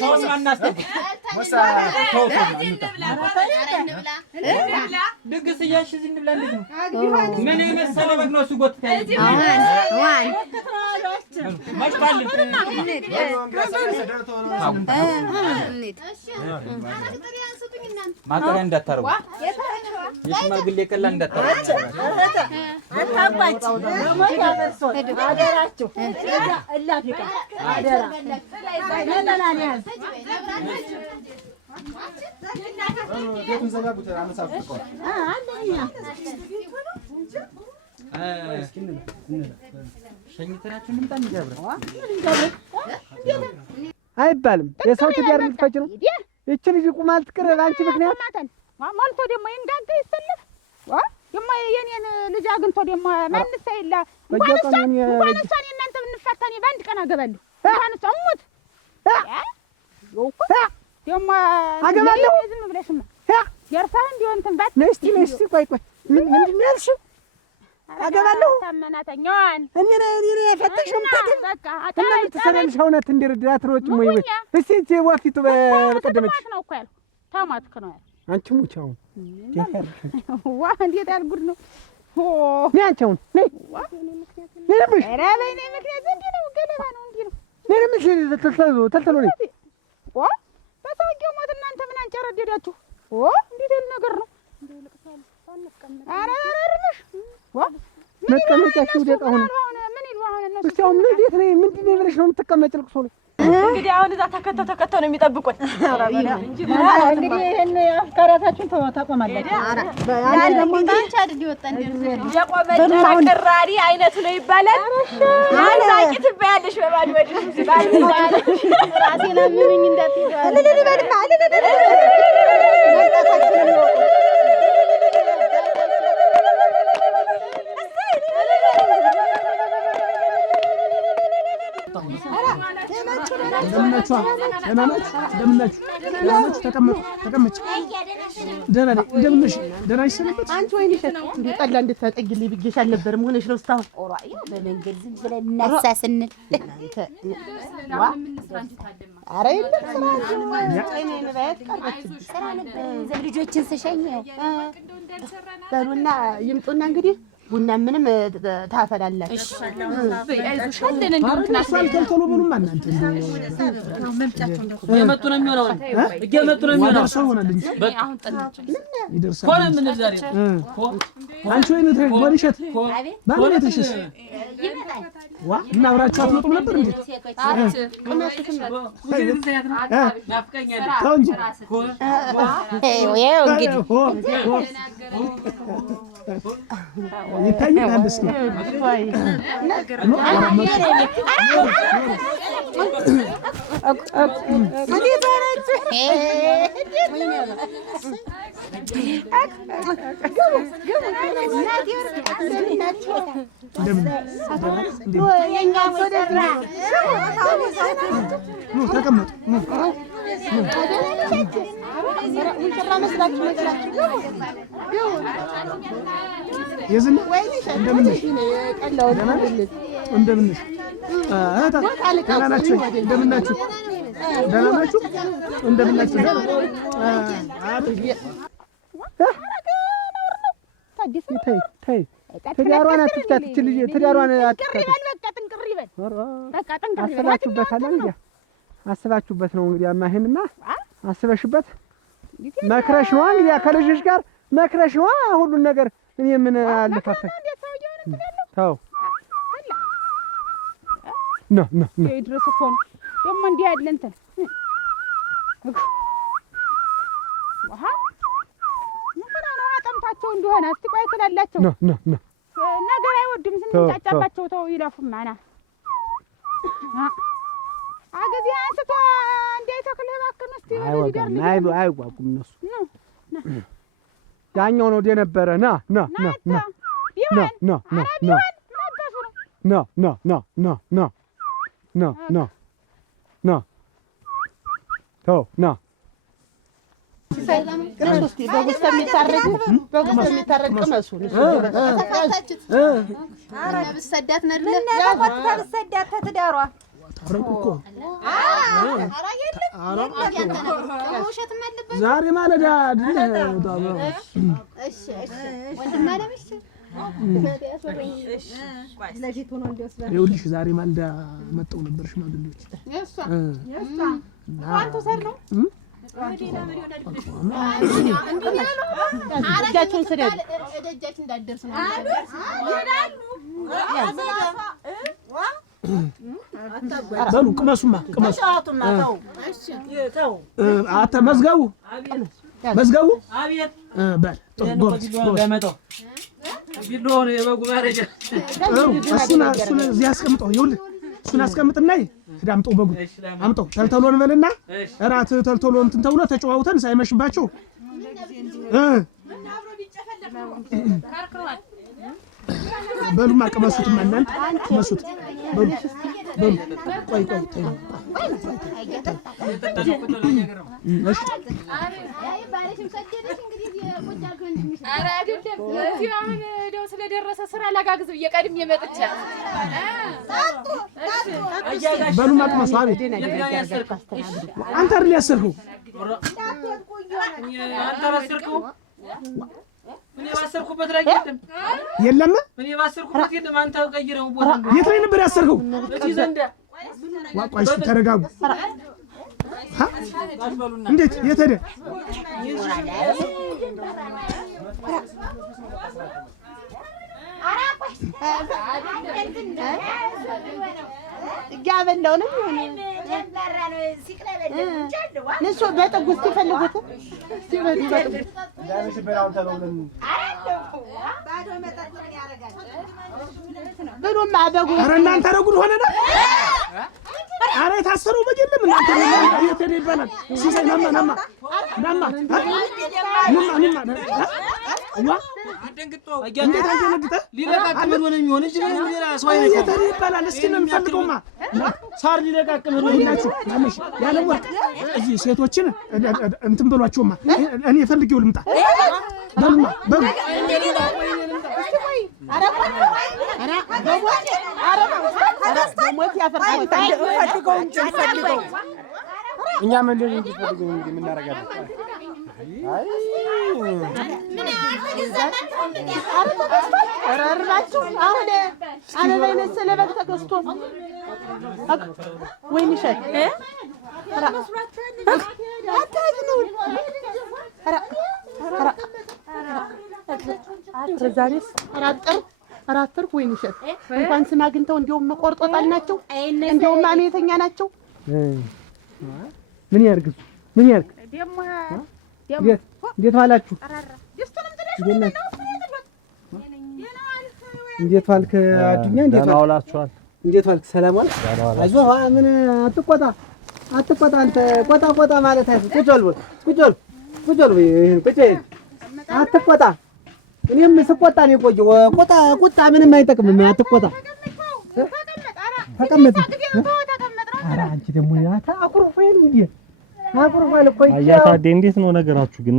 ሰውስ ማናስተብ ድግስ እያልሽ እዚህ እንብላ እንዴት ነው ምን የመሰለ በግ ነው እሱ ጎትታ ማጠሪያ እንዳታረጉ የሽማግሌ ቀላል እንዳታረጉ አደራችሁ እላፊቃ አደራ ለላላን ያዝ ቤቱን ዘጋጉት አመሳፍቆ አንደኛ ሸኝተናችሁ እንምጣ እንገብረ አይባልም የሰው ትዳር ልትፈጭ ነው እቺ ልጅ ቁማል ትቀር አንቺ ምክንያት ማልቶ ደግሞ እንዳንተ ይሰለፍ ደግሞ የኔን ልጅ አግኝቶ ደግሞ ማንሳ ይላ እንኳን እሷን እናንተ ብንፋታኔ በአንድ ቀን አገባለሁ እንኳን እሷ እሙት ደግሞ አገባለሁ ዝም ብለሽማ የርሳህ እንዲሁ እንትን ባት ነስቲ ቆይ ምንድን ነው ያልሽው አገባለሁ ታመናተኛዋን እኔ የፈተሽም ተከም በቃ አጣይ ተሰረልሽ ሆነት እንድርድራ ትሮጭም ወይ እስቲ ወፊቱ በቀደመች ነው እኮ ያልኩ ታማትክ ነው ያልኩ አንቺ ሙቻው ዋ እንዴት ያልጉድ ነው ነይ አንቺው ነይ ነይ ኧረ በእኔ ምክንያት እንዲህ ነው ገለባ ነው እንዲህ ነው ነይ ምስል ተልተሎ ነይ ዋ በሰውዬው ሞት እናንተ ምን አንጨረደዳችሁ እንዴት ያለ ነገር ነው ኧረ እርምሽ መቀመጫሽ ወደቃ ሆነ ምን ይሉ አሁን እነሱ እስቲ አሁን እንዴት ነው ምንድን ነው ብለሽ ነው የምትቀመጭ ልቅሶ ነው እንግዲህ አሁን እዛ ተከተው ነው የሚጠብቁን እንግዲህ ይሄን አፍካራታችሁን ታቆማላችሁ ያን ደግሞ ባንቻ አይደል ይወጣ እንደዚህ የቆመች አቀራሪ አይነቱ ነው ይባላል አዛቂ ትባያለሽ በባል ወዲህ ባል ራሴን አመመኝ እንዳትይባል ልልልበልማ እንደምናችሁ ተቀመጭ ደህና ነኝ እንደምንሽ ደህና ይሰነበት አንቺ ወይኔ እንደ ጠላ እንድታጠግልኝ ብዬሽ አልነበረም ሆነሽ ነው እስካሁን ኦራዩ በመንገድ ዝም ብለን እናሳ ስንል ኧረ የለም ስራ ነበር ልጆችን ስሸኝ በሉና ይምጡና እንግዲህ ቡና ምንም ታፈላላችሁ አይዞሻለን እንደው ተልተሎ በሉማ እናንተ እየመጡ ነው የሚሆነው እየመጡ ነው የሚሆነው ሰው ሆናል እንጂ አሁን ጠላችሁ ይደርሳል ኮነ ምን ዛሬ አንቺ ወይ ነው ወንሸት ማን ነው ተሽስ ዋ እና አብራችሁ አትመጡም ነበር እንዴ ናፍቀኛለህ ተው እንጂ ይኸው እንግዲህ ይታየኛል እስኪ ተቀመጡ የዝም እንደምንሽ እንደምንሽ ደህና ናችሁ እንደምናችሁ ደህና ናችሁ እንደምናችሁ ተይ ትዳሯን አትፍታት እቺ ልጅ ትዳሯን አትፍታት በቃ ጥንቅር ይበል አስባችሁበታል እንግዲህ አስባችሁበት ነው እንግዲህ ይሄንማ አስበሽበት መክረሽ ነው እንግዲህ ከልጅሽ ጋር መክረሽ ነው ሁሉን ነገር እኔ ምን አልፋፈኝ ተው ና ይድረስ እኮ ነው ደግሞ እንዲህ ያለ እንትን ወሃ ምንድነው አጠምታቸው እንደሆነ እስቲ ቆይ ትላላቸው ነገር አይወድም ስንጫጫባቸው ተው ይለፉም ማና አገዚ አንስቶ እንዳይተክልህ እባክህ እስቲ አይጓጉም እነሱ ያኛው ነው የነበረ ና ና ተው ና ቅመሱ እስኪ በጉስታ የሚታረግ ቅመሱ ብትሰዳት ነድለ ብትሰዳት ተትዳሯ ታረቁ እኮ ውሸትም አለበት ዛሬ ማለዳ እሺ ወንድም አለምሽ ይኸውልሽ ዛሬ ማለዳ መጣው ነበር ሽማግሌዎች አንተ ሰር ነው እጃችሁን ስደዱ እጃችን እንዳትደርስ ነው በሉ ቅመሱማ ቅመሱ አታ መዝገቡ አቤት በል ጎበዝ ለመጣው ቢሎን የበጉ ማረጃ እሱን እዚህ አስቀምጠው ይኸውልህ እሱን አስቀምጥና ሂድ አምጠው በጉ አምጠው ተልተሎ እንበልና እራት ተልተሎ እንትን ተብሎ ተጨዋውተን ሳይመሽባቸው በሉማ ቅመሱትማ እናንተ ቅመሱት በሉ ቆይ ስለደረሰ ስራ ላጋግዝ ብዬ ቀድሜ መጥቼ በሉማ ቅመሱ አቤት አንተ አይደል ያሰርከው አንተ ባሰርከው እኔ ባሰርኩበት ላይ የለም እኔ ባሰርኩበት የለም አንተ ቀይረው ቦታ የት ላይ ነበር ያሰርከው እዚህ ዘንዳ ቆይ እሺ ተረጋጉ እንዴት የት ሄደ ያበላው ነው ንሱ በጥጉ ሲፈልጉት ብሉማ በጉ ኧረ እናንተ ረጉድ ሆነና ኧረ የታሰረው በግ የለም እናንተ የት ሄደ ይባላል ሲሳይ ናማ አደንግጦ እንዴት አንደነግጠ ሊለቃቅም ነው የሚሆን እንጂ ሌላ ሰው አይነካ የት ሄደ ይባላል እስኪ ነው የምፈልገውማ ሳር ሊለቃቅም ነው እናችሁ ያለሽ ያለ ወርቅ እዚህ ሴቶችን እንትን በሏቸውማ እኔ ፈልጌው ልምጣ በሉማ በሉ እኛ ምን እንደምንፈልገው ምን እናደርጋለን አራራችሁ አሁን አበባ የመሰለ በግ ተገዝቶ ወይን ይሸጥ ዛሬስ አራተር ወይን ይሸጥ እንኳን ስም አግኝተው እንደውም ቆርጦጣል ናቸው እንደውም አሜተኛ ናቸው ምን ያርግሱ ምን ያርግ እንዴት ዋላችሁ እንዴት ዋልክ አዱኛ እንዴት ዋላችኋል እንዴት ዋልክ ሰላም ዋልክ አይዞህ ምን አትቆጣ አንተ ቆጣ ማለት አይደል ቁጭ በል ይሄን ቁጭ አትቆጣ እኔም ስቆጣ ነው የቆየው ቁጣ ምንም አይጠቅምም አትቆጣ ተቀመጥ ኧረ አንቺ ደግሞ አኩርፈኝ እንዴ አኩርፋል እኮ አያታዴ እንዴት ነው ነገራችሁ ግን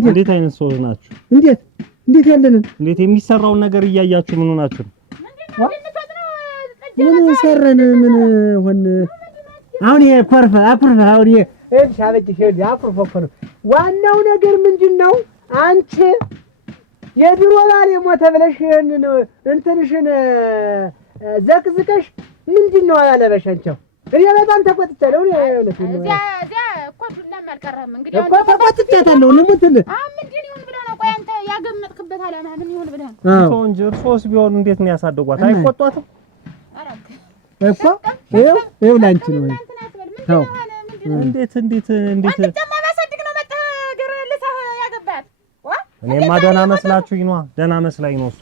እንዴት አይነት ሰው ናችሁ እንዴት ያለንን እንዴት የሚሰራውን ነገር እያያችሁ ምን ሆናችሁ ምን ሰረን ምን ሆነ አሁን ይሄ አኩርፈ አሁን ይሄ ሻበጅ አኩርፈ እኮ ነው ዋናው ነገር ምንድነው አንቺ የድሮ ባል የሞተ ብለሽ እንትንሽን ዘቅዝቀሽ ምንድነው ያለበሻቸው እኔ በጣም ተቆጥቻለሁ እኔ እኮ ዱላም አልቀረህም እንግዲህ እኮ ተቆጥቻለሁ ለምን ምንድን ይሁን ብለህ ነው ቆይ አንተ ያገመጥክበት አላማ ምን ይሁን ብለህ ነው እንጂ እርሶስ ቢሆን እንዴት ነው ያሳደጓት አይቆጧትም እኮ ይኸው ላንቺ ነው ታው እንዴት አንተማ ማሳድግ ነው መጣ ገር ለሰህ ያገባት እኔማ ደህና መስላችሁኝ ነው ደህና መስላኝ ነው እሷ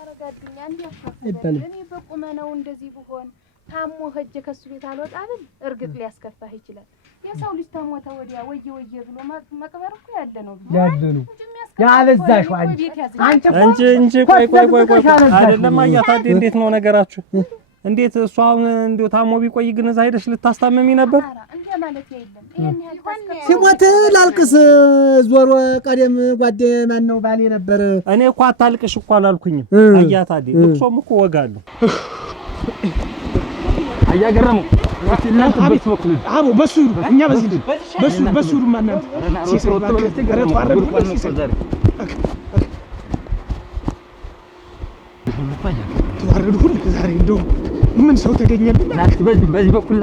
አረጋግኛ እንዴ እኔ በቁመ ነው እንደዚህ ብሆን ታሞ ሄጄ ከሱ ቤት አልወጣ ብል እርግጥ ሊያስከፋህ ይችላል የሰው ልጅ ተሞተ ወዲያ ወየ ብሎ መቅበር እኮ ያለ ነው ያበዛሽው አንቺ ቆይ አይደለም አያታዴ እንዴት ነው ነገራችሁ እንዴት እሷ እንደው ታሞ ቢቆይ ግን እዛ ሄደሽ ልታስታመሚ ነበር? እንደ ማለት የለም ይሄን ያህል ሲሞት ላልቅስ ዞሮ ቀደም ጓዴ ማን ነው ባሌ ነበር። እኔ እኮ አታልቅሽ እኮ አላልኩኝም። አያታዲ ልቅሶም እኮ ወጋለሁ። አያገረመው እናንተ ቤት በኩል አቦ በሱ እኛ በሱ ማናንተ ሲሰሩ ተገረጡ አረዱ ሲሰሩ ተዋረዱ ሁሉ ዛሬ እንደው ምን ሰው ተገኘልኝ። ናክት በዚህ በኩል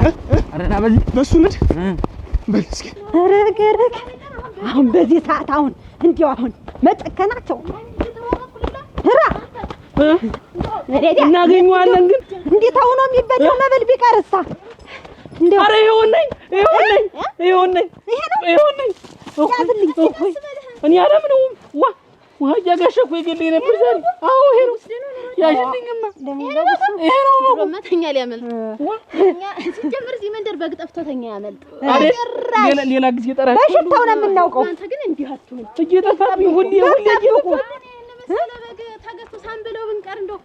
አረና በሱ ምድ በልስኪ ረገረግ አሁን በዚህ ሰዓት አሁን እንዲያው አሁን መጨከናቸው እናገኘዋለን ግን እንዴት አሁን ነው የሚበላው? መብል ቢቀርሳ እንደው አረ ይሆነኝ ያዝልኝ እኔ አለምነውም ውሃ እያጋሸኩ ይገለኝ ነበር ዛሬ። አዎ ይሄ ነው ያሽልኝማ ይሄ ነው መተኛ ሊያመልጥ እኛ ሲጀምር እዚህ መንደር በግ ጠፍቶተኛ ያመልጥ ሌላ ጊዜ ጠራችሁ በሽታው ነው የምናውቀው። አንተ ግን እንዲህ አትሁን እየጠፋብኝ ሁሌ እኮ በግ ታገስቶ ሳንበለው ብንቀር እንደው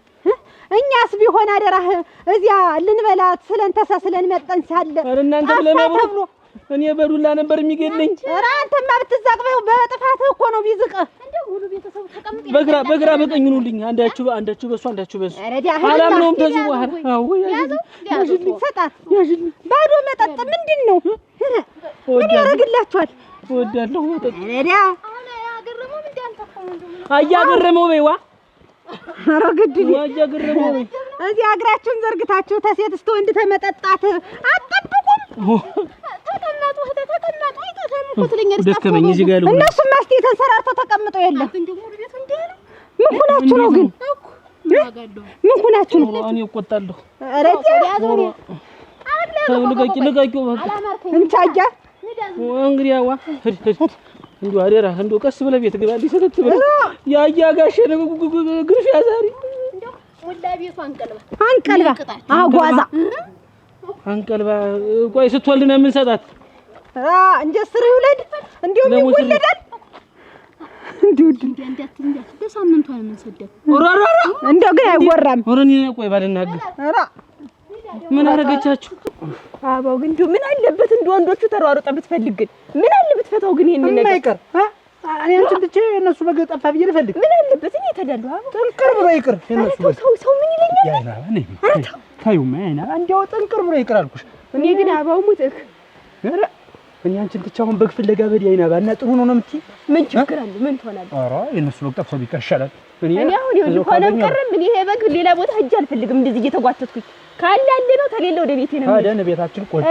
እኛስ ቢሆን አደራህ እዚያ ልንበላት ስለንተሳስለን መጠን ሳለ አረ እናንተ ብለናብሮ እኔ በዱላ ነበር የሚገለኝ። አረ አንተማ ብትዛቅበው በጥፋት እኮ ነው ቢዝቅህ። እንደው ሁሉ ቤተሰቡ ተቀምጥ በግራ በቀኝ ሁኑልኝ። አንዳችሁ በሱ አንዳችሁ በሱ አላምነውም። ተዚህ በኋላ አዎ ያዥልኝ ሰጣት ባዶ መጠጥ ምንድን ነው? ምን ያደርግላችኋል? እወዳለሁ መጠጥ አረዳ አያገረመው ምን ያንተፈው አያገረመው በይዋ አረ ግድል አያገረመው በይ እዚህ እግራችሁን ዘርግታችሁ ተሴት እስከ ወንድ ተመጠጣት አትጠብቁም? ተቀመጡ ይተተምኩትልኝ ደከመኝ እዚህ ጋር ነው። እነሱም ማስቲ ተንሰራርተው ተቀምጠው የለም። ምን ሆናችሁ ነው ግን? ምን ሆናችሁ ነው? እኔ እቆጣለሁ። አረ ያዙ ልቀቂው በቃ እንቻጃ እንግዲህ ያዋ እንዱ አደራ እንዱ ቀስ ብለህ ቤት ግባ። ሊሰተት ብለህ ያያጋሽ ግርፊያ ዛሬ እንደው ወላ ቤቱ አንቀልባ አጓዛ አንቀልባ ቆይ ስትወልድ ነው የምንሰጣት። እንጀ ስር ይውለድ እንዲሁም ይወለዳል። እንዲሁ በሳምንቷ ነው የምንሰደው። እንደው ግን አይወራም። ወረኔ ቆይ ባልናገር ምን አረጋቻችሁ? አባው ግን እንደው ምን አለበት እንደ ወንዶቹ ተሯሩጠ ብትፈልግ ግን ምን አለ ብትፈታው ግን ይሄን ነገር አይቀር እኔ አንቺ ብቻ እነሱ በግ ጠፋ ብዬ ልፈልግ ምን አለበት እኔ ተዳሉ አባው ጥንቅር ብሎ ይቅር። እነሱ በግ ሰው ምን ይለኛል? ያይና እኔ ታዩማ ያይና እንደው ጥንቅር ብሎ ይቅር አልኩሽ። እኔ ግን አባው ሙትክ ኧረ እኔ አንቺን ብቻ አሁን በግ ፍለጋ በድ ያይና ባና ጥሩ ነው የምትይ ምን ችግር አለ? ምን ትሆናለህ? ኧረ የነሱ በግ ጠፍቶ ቢቀር ይሻላል። እኔ አሁን ይኸውልህ ሆነም ቀረም ምን ይሄ በግ ሌላ ቦታ ሂጅ አልፈልግም። እንደዚህ እየተጓተትኩኝ ካለ አለ ነው ተሌለ ወደ ቤቴ ነው አደን ቤታችን ቆይ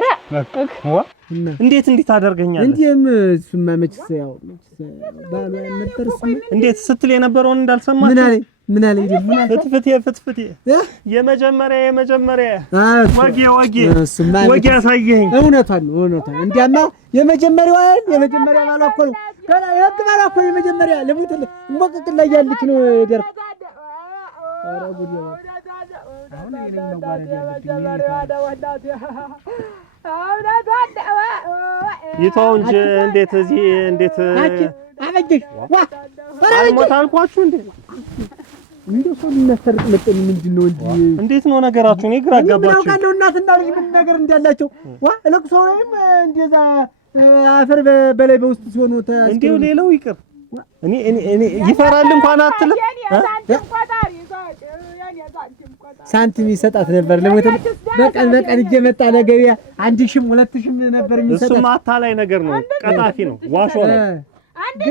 እንዴት ታደርገኛለህ? እንዴም እሱማ መችስ ያው ባሏ ነበርስ እንዴት ስትል የነበረውን እንዳልሰማ ምን አለ ደግሞ ፍትፍቴ የመጀመሪያ ወጌ ያሳየኝ። እውነቷን እንዲያማ የመጀመሪያ ባሏ እኮ ነው። ገና የህግ ባሏ እኮ የመጀመሪያ ለሙት እንቦቅቅል ላይ ያለች ነው ደርኩ። ኧረ ጉድ ነው አሁን ይሄን ነው ይተው እንጂ እንዴት እዚህ እንዴት አበጀሽ ዋ አልሞት አልኳችሁ እንዴ? እንደው ሰው ሊነሰርቅ መጥቶ ምንድነው እንዴ? እንዴት ነው ነገራችሁ? እኔ ግራ አጋባችሁ። ምናውቃለሁ እናትና ልጅ ምን ነገር እንዳላቸው ዋ ለቅሶ ወይም እንደዛ አፈር በላይ በውስጥ ሲሆኑ እንዴው ሌላው ይቅር። እኔ ይፈራል እንኳን አትልም። ሳንቲም ይሰጣት ነበር ለሞት በቀን እየመጣ ለገበያ 1000 2000 ነበር የሚሰጣት። እሱማ አታላይ ነገር ነው፣ ቀጣፊ ነው፣ ዋሾ ነው። አንዴ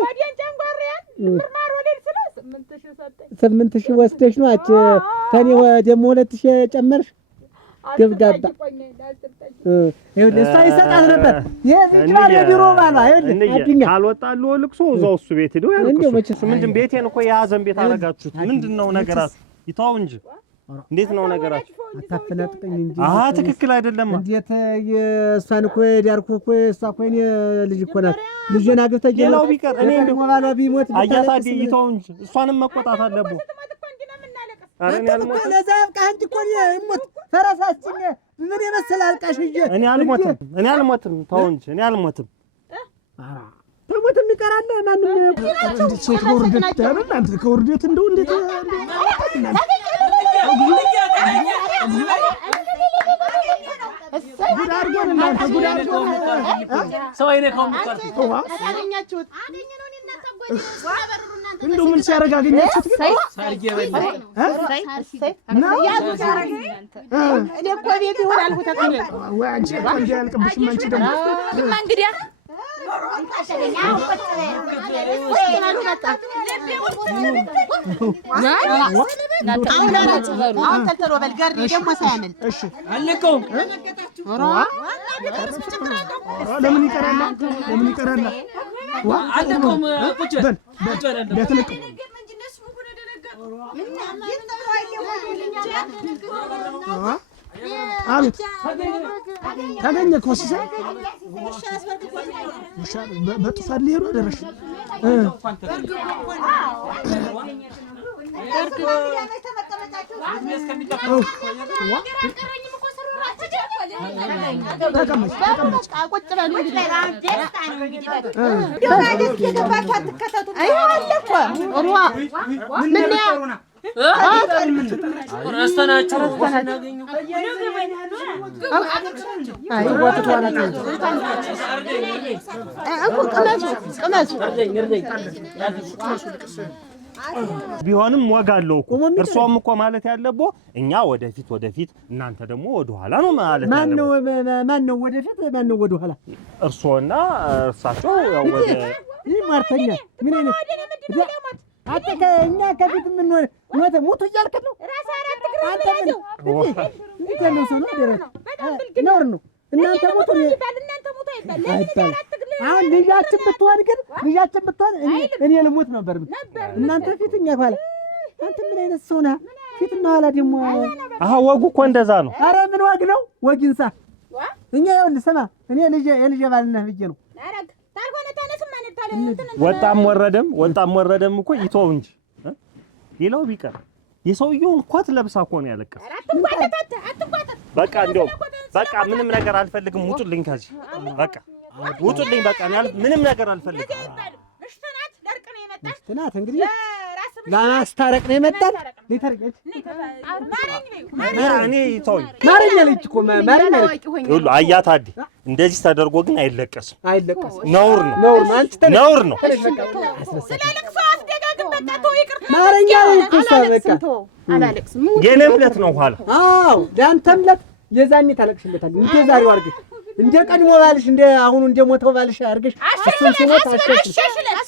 ወዲያን ጨንጓሪያን ምርማር ወለል ስለ 8000 ሰጠኝ። 8000 ወስደሽ ነው አች ተኔ ደግሞ 2000 ጨመርሽ። ገብጋባ ይኸውልህ እሷ ይሰጣት ነበር። የዚህ የቢሮ ባሏ ይኸውልህ አድኛ ካልወጣልዎ ልቅሶ እዛው እሱ ቤት ሄዶ ያልቅሱ። ምንድን ቤቴን እኮ የያዘን ቤት አደረጋችሁት። ምንድነው ነገራት? ይተው እንጂ እንዴት ነው ነገራችሁ? አታፈናጥቀኝ እንጂ ትክክል አይደለም። እንዴት የእሷን እኮ የዳርኩ እኮ እሷ እኮ የእኔ ልጅ እኮ ናት። ልጄን አግብተህ ሌላው ቢቀር እኔ ደግሞ ባሏ ቢሞት አያታዲ ይተው እንጂ እሷንም መቆጣት አለብህ። አንተ እኮ ለዛ ያብቃህ እንጂ እኮ እሞት ፈረሳችን ምን የመሰለ አልቃሽ ይዤ እኔ አልሞትም። ተው እንጂ እኔ አልሞትም። ተሞት የሚቀራለ ማንም እንዴት ሰው ተወርደት ያለ አንተ ከወርደት እንደው እንዴት ጉድ አድርጎን እናንተ ጉድ አድርጎን ሰው አይነካውም እኮ አገኛችሁት አገኘነው እኔና ታጓጅ ያበሩና እንደው ምን ሲያረጋ አገኛችሁት ሳርጌ በላ እኔ እኮ ቤት ይሆን አልኩ ተቀበል ወይ አንቺ እንዴ ያልቅብሽ አንቺ ደግሞ እንግዲህ ለምን ይቀራል? ለምን ይቀራል? አለቀውም ቁጭ ለተለቀ አሉት ታገኘ እኮ ሲሳይ ውሻ በጥፋት ሊሄዱ አደረሽ ረስተናችሁ ቢሆንም ወጋ አለው እኮ እርሷም እኮ ማለት ያለቦ እኛ ወደፊት እናንተ ደግሞ ወደ ኋላ ነው ማለት ያለቦ ማን ነው ወደፊት ማን ነው ወደ ኋላ እርሶና እርሳቸው ያው ወደ ይህ ማርተኛ ምን አይነት እኛ ከፊት ምን ሞቶ እያልክ ነው ራስ አራት ግራ ነው እንዴ ነው ሰው ነው ደረ ነው እናንተ ሞቶ አይባል አሁን ልጃችን ብትሆን ግን እኔ ልሞት ነበር እናንተ ፊትኛ ኋላ አንተ ምን አይነት ሰው ነህ ፊትና ኋላ ደግሞ ወጉ እኮ እንደዛ ነው ኧረ ምን ወግ ነው ወግንሳ እኛ ይኸውልህ ስማ እኔ የልጄ ባልነህ ብዬ ነው ታልሆነ ተነስም ማለት ታለ ወጣም ወረደም እኮ ይተው እንጂ ሌላው ቢቀር የሰውየውን ኮት ለብሳ እኮ ነው ያለቀሰ አትጓተት በቃ እንደው በቃ ምንም ነገር አልፈልግም ውጡልኝ ከዚህ በቃ ውጡልኝ በቃ ምንም ነገር አልፈልግም እሽተናት ለርቅ ነው የመጣሽ እሽተናት እንግዲህ ለማስታረቅ ነው የመጣን ሊተርቀች እኔ ይተውኝ ማረኛ ልጅ እኮ ማረኛ ሁሉ አያት አዲ እንደዚህ ተደርጎ ግን አይለቀስም ነውር ነው ስለለቅሶ አስደጋግም በቃ ተው ይቅርታ ማረኛ ልጅ እኮ በቃ አላለቅስም የነምለት ነው ኋላ ዳንተምለት የዛኔ ታለቅሽለታለህ እንደ ዛሬው አድርገሽ እንደ ቀድሞ ባልሽ እንደ አሁኑ እንደ ሞተው ባልሽ አድርገሽ እሱን ሲሞት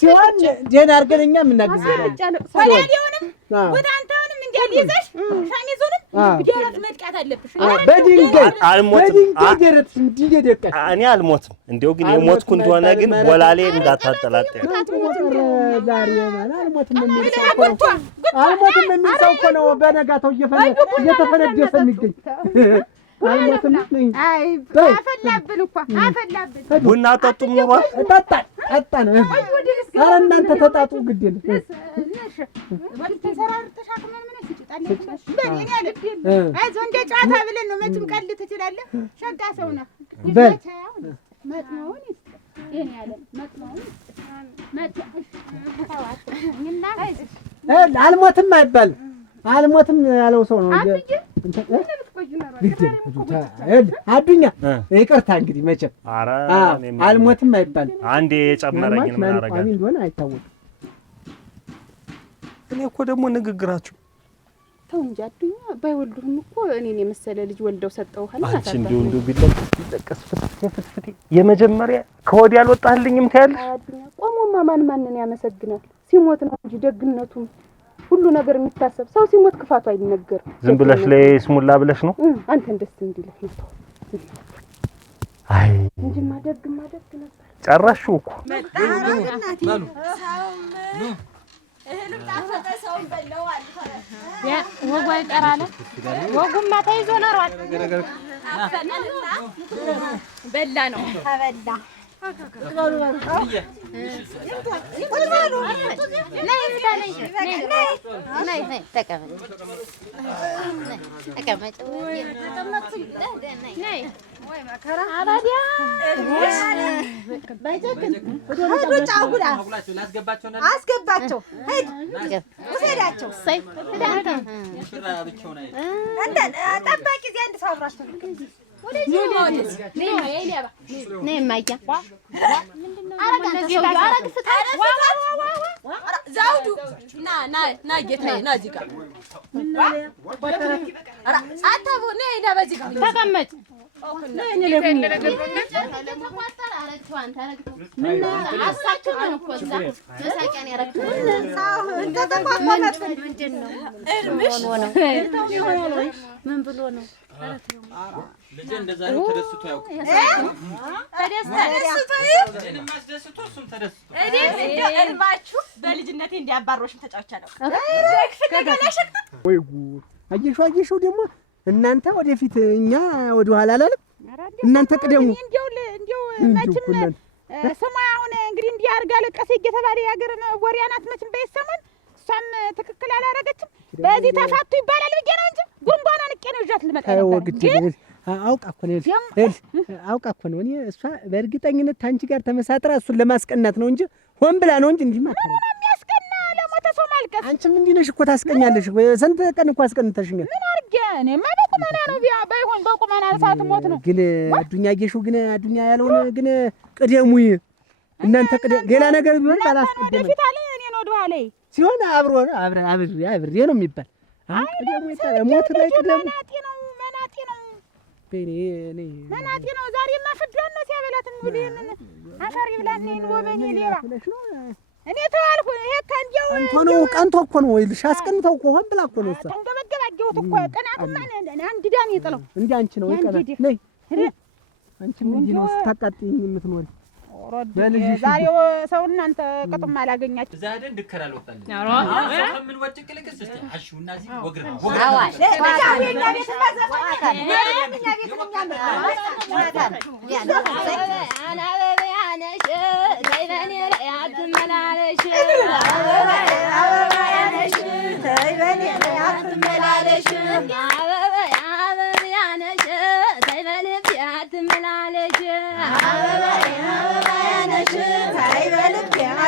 ሲሆን ደህና አድርገን እኛ የምናግዝልህ ወላዲውንም ወዳንታውንም እንዲያል ይዘሽ ሸሚዙንም ቢደረት መጥቃት አለብሽ በድንጋይ ደረት እንዲደቀቅ እኔ አልሞትም እንደው ግን የሞትኩ እንደሆነ ግን ወላሌ እንዳታጠላጥ ዛሬ አልሞትም የሚል ሰው እኮ ነው በነጋታው እየተፈነደሰ የሚገኝ አፈላብን እኮ አፈላብን ቡና ጠጡም ነው ጠጣ ነው ኧረ እናንተ ተጣጡ ግድ የለም አይዞህ እንደ ጨዋታ ብለን ነው መቼም ቀልድ ትችላለህ ሸጋ ሰው ነህ በል መጥሞውን ይሄን ያለ መጥሞውን አልሞትም አይባል አልሞትም ያለው ሰው ነው አዱኛ ይቅርታ እንግዲህ መቼም አልሞትም አይባል አንዴ የጨመረኝን ምን አደረጋለሁ እንደሆነ አይታወቅም እኔ እኮ ደግሞ ንግግራችሁ ተው እንጂ አዱኛ ባይወልዱም እኮ እኔን የመሰለ ልጅ ወልደው ሰጠውሃል አንቺ እንዲሁ ቢለቀስ ፍትፍት የመጀመሪያ ከወዲ ያልወጣልኝም ታያለሽ አዱኛ ቆሞማ ማንን ያመሰግናል ሲሞት ነው እንጂ ደግነቱም ሁሉ ነገር የሚታሰብ ሰው ሲሞት ክፋቱ አይነገር ዝም ብለሽ ላይ ስሙላ ብለሽ ነው አንተን ደስ እንዲልህ ነው አይ እንጂ ማደግ ነበር ጨራሽው እኮ ማሉ እህልም ጣፈጠ ሰውን በለው አልፈረ ወጉ አይቀራለ ወጉማ ተይዞ ኖሯል በላ ነው ተበላ አስገባቸው ውሰዳቸው። ጠባቂ እዚህ አንድ ሰው አብራቸው ዘውዱ ና ጌታዬ ና እዚህ ጋር አታቡ ና በዚህ ጋር ተቀመጥ። ምን ብሎ ነው? ልጄ እንደዛ ነው ተደስቶ ያውቅ እልባችሁ በልጅነቴ እንዲያባሮሽም ተጫውቻለሁ። ወይ ጉድ! አየሽው ደግሞ እናንተ ወደፊት እኛ ወደ ኋላ አላለም። እናንተ ቅደሙ። እንዲያው መቼም ስሟ አሁን እንግዲህ እንዲህ አድርጋ ለቀሰ እየተባለ የሀገር ወሬ ናት። መቼም በይሰማን እሷም ትክክል አላደረገችም። በዚህ ተፋቱ ይባላል ብዬ ነው እንጂ ጉንቧን አንቄ ነው ይዣት ልመጣ ነበር። አውቃ እኮ ነው እኔ እሷ በእርግጠኝነት ታንቺ ጋር ተመሳጥራ እሱን ለማስቀናት ነው እንጂ ሆን ብላ ነው እንጂ እንዲህ ማለት ነው። የሚያስቀና ለሞተ ሰው ማልቀስ። አንቺም እንዲህ ነሽ እኮ ታስቀኛለሽ። ስንት ቀን እኮ አስቀንተሽኛል። ምን አድርጌ እኔማ በቁመና ነው ባይሆን በቁመና ሰዓት ሞት ነው። ግን አዱኛ አየሽው፣ ግን አዱኛ ያልሆነ ግን ቅደሙ እናንተ ቅደሙ። ሌላ ነገር ቢሆን ባላስቀደም ወደፊት አለ እኔን ወደ ኋላ ሲሆን አብሬ ነው የሚባል። ቅደሙ ይታለ ሞት ላይ ቅደሙ መናጤ ነው በኔ መናጤ ነው። ዛሬማ ፍዷን ነው ሲያበላት እንግዲህ ምን አፈር ይብላን ነው በኔ ሌባ እኔ ተዋልኩ። ይሄ ከንጀው ቀንቶ እኮ ነው ይልሽ አስቀንተው እኮ ሆን ብላ እኮ ነው እሷ ተንገበገባጀሁት እኮ ቅናቱማ አንድ ዳን ይጥለው እንዴ አንቺ ነው ይቀና ነይ አንቺም እንዲህ ነው ስታቃጥኝ የምትኖሪ። ዛሬው ሰው እናንተ ቅጥም አላገኛችሁ። እዛ ሄደን ድከራል ወጣልን ምን ወጭቅልቅስ እስቲ አሹና እዚህ ወግራ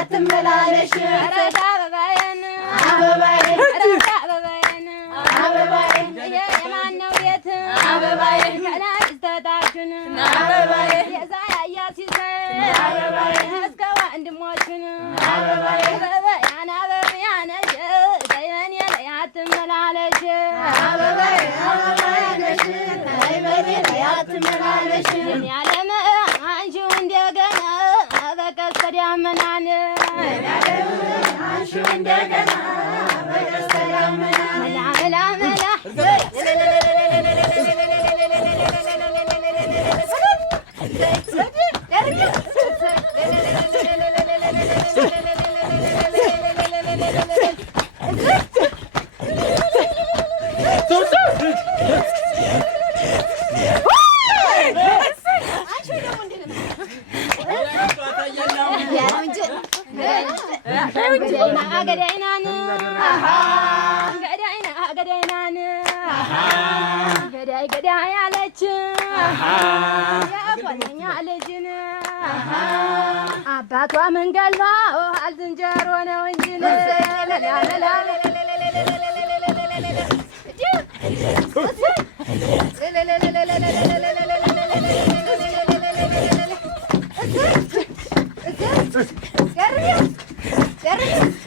አትመላለሽ አበባዬን አበባዬን የማነው ቤት አበባዬን ከላይ ስተታችን አበባዬን የዛ ያያ ሲሳይ አበባዬን እስከ ወንድሞችን አበባዬን አበባዬነሽ ተይ በኔ ላይ አትመላለሽ አበባዬነሽ ተይ በኔ ላይ አትመላለሽ ያለም አንቺው እንደገና በቀስተ ደመናን አንቺው እንደገና በቀስተ ደመናን መላ ገዳይ አለች የቆነኛ ልጅን አባቷ መንገሏ አልዝንጀሮ ነው እንጂ ገርም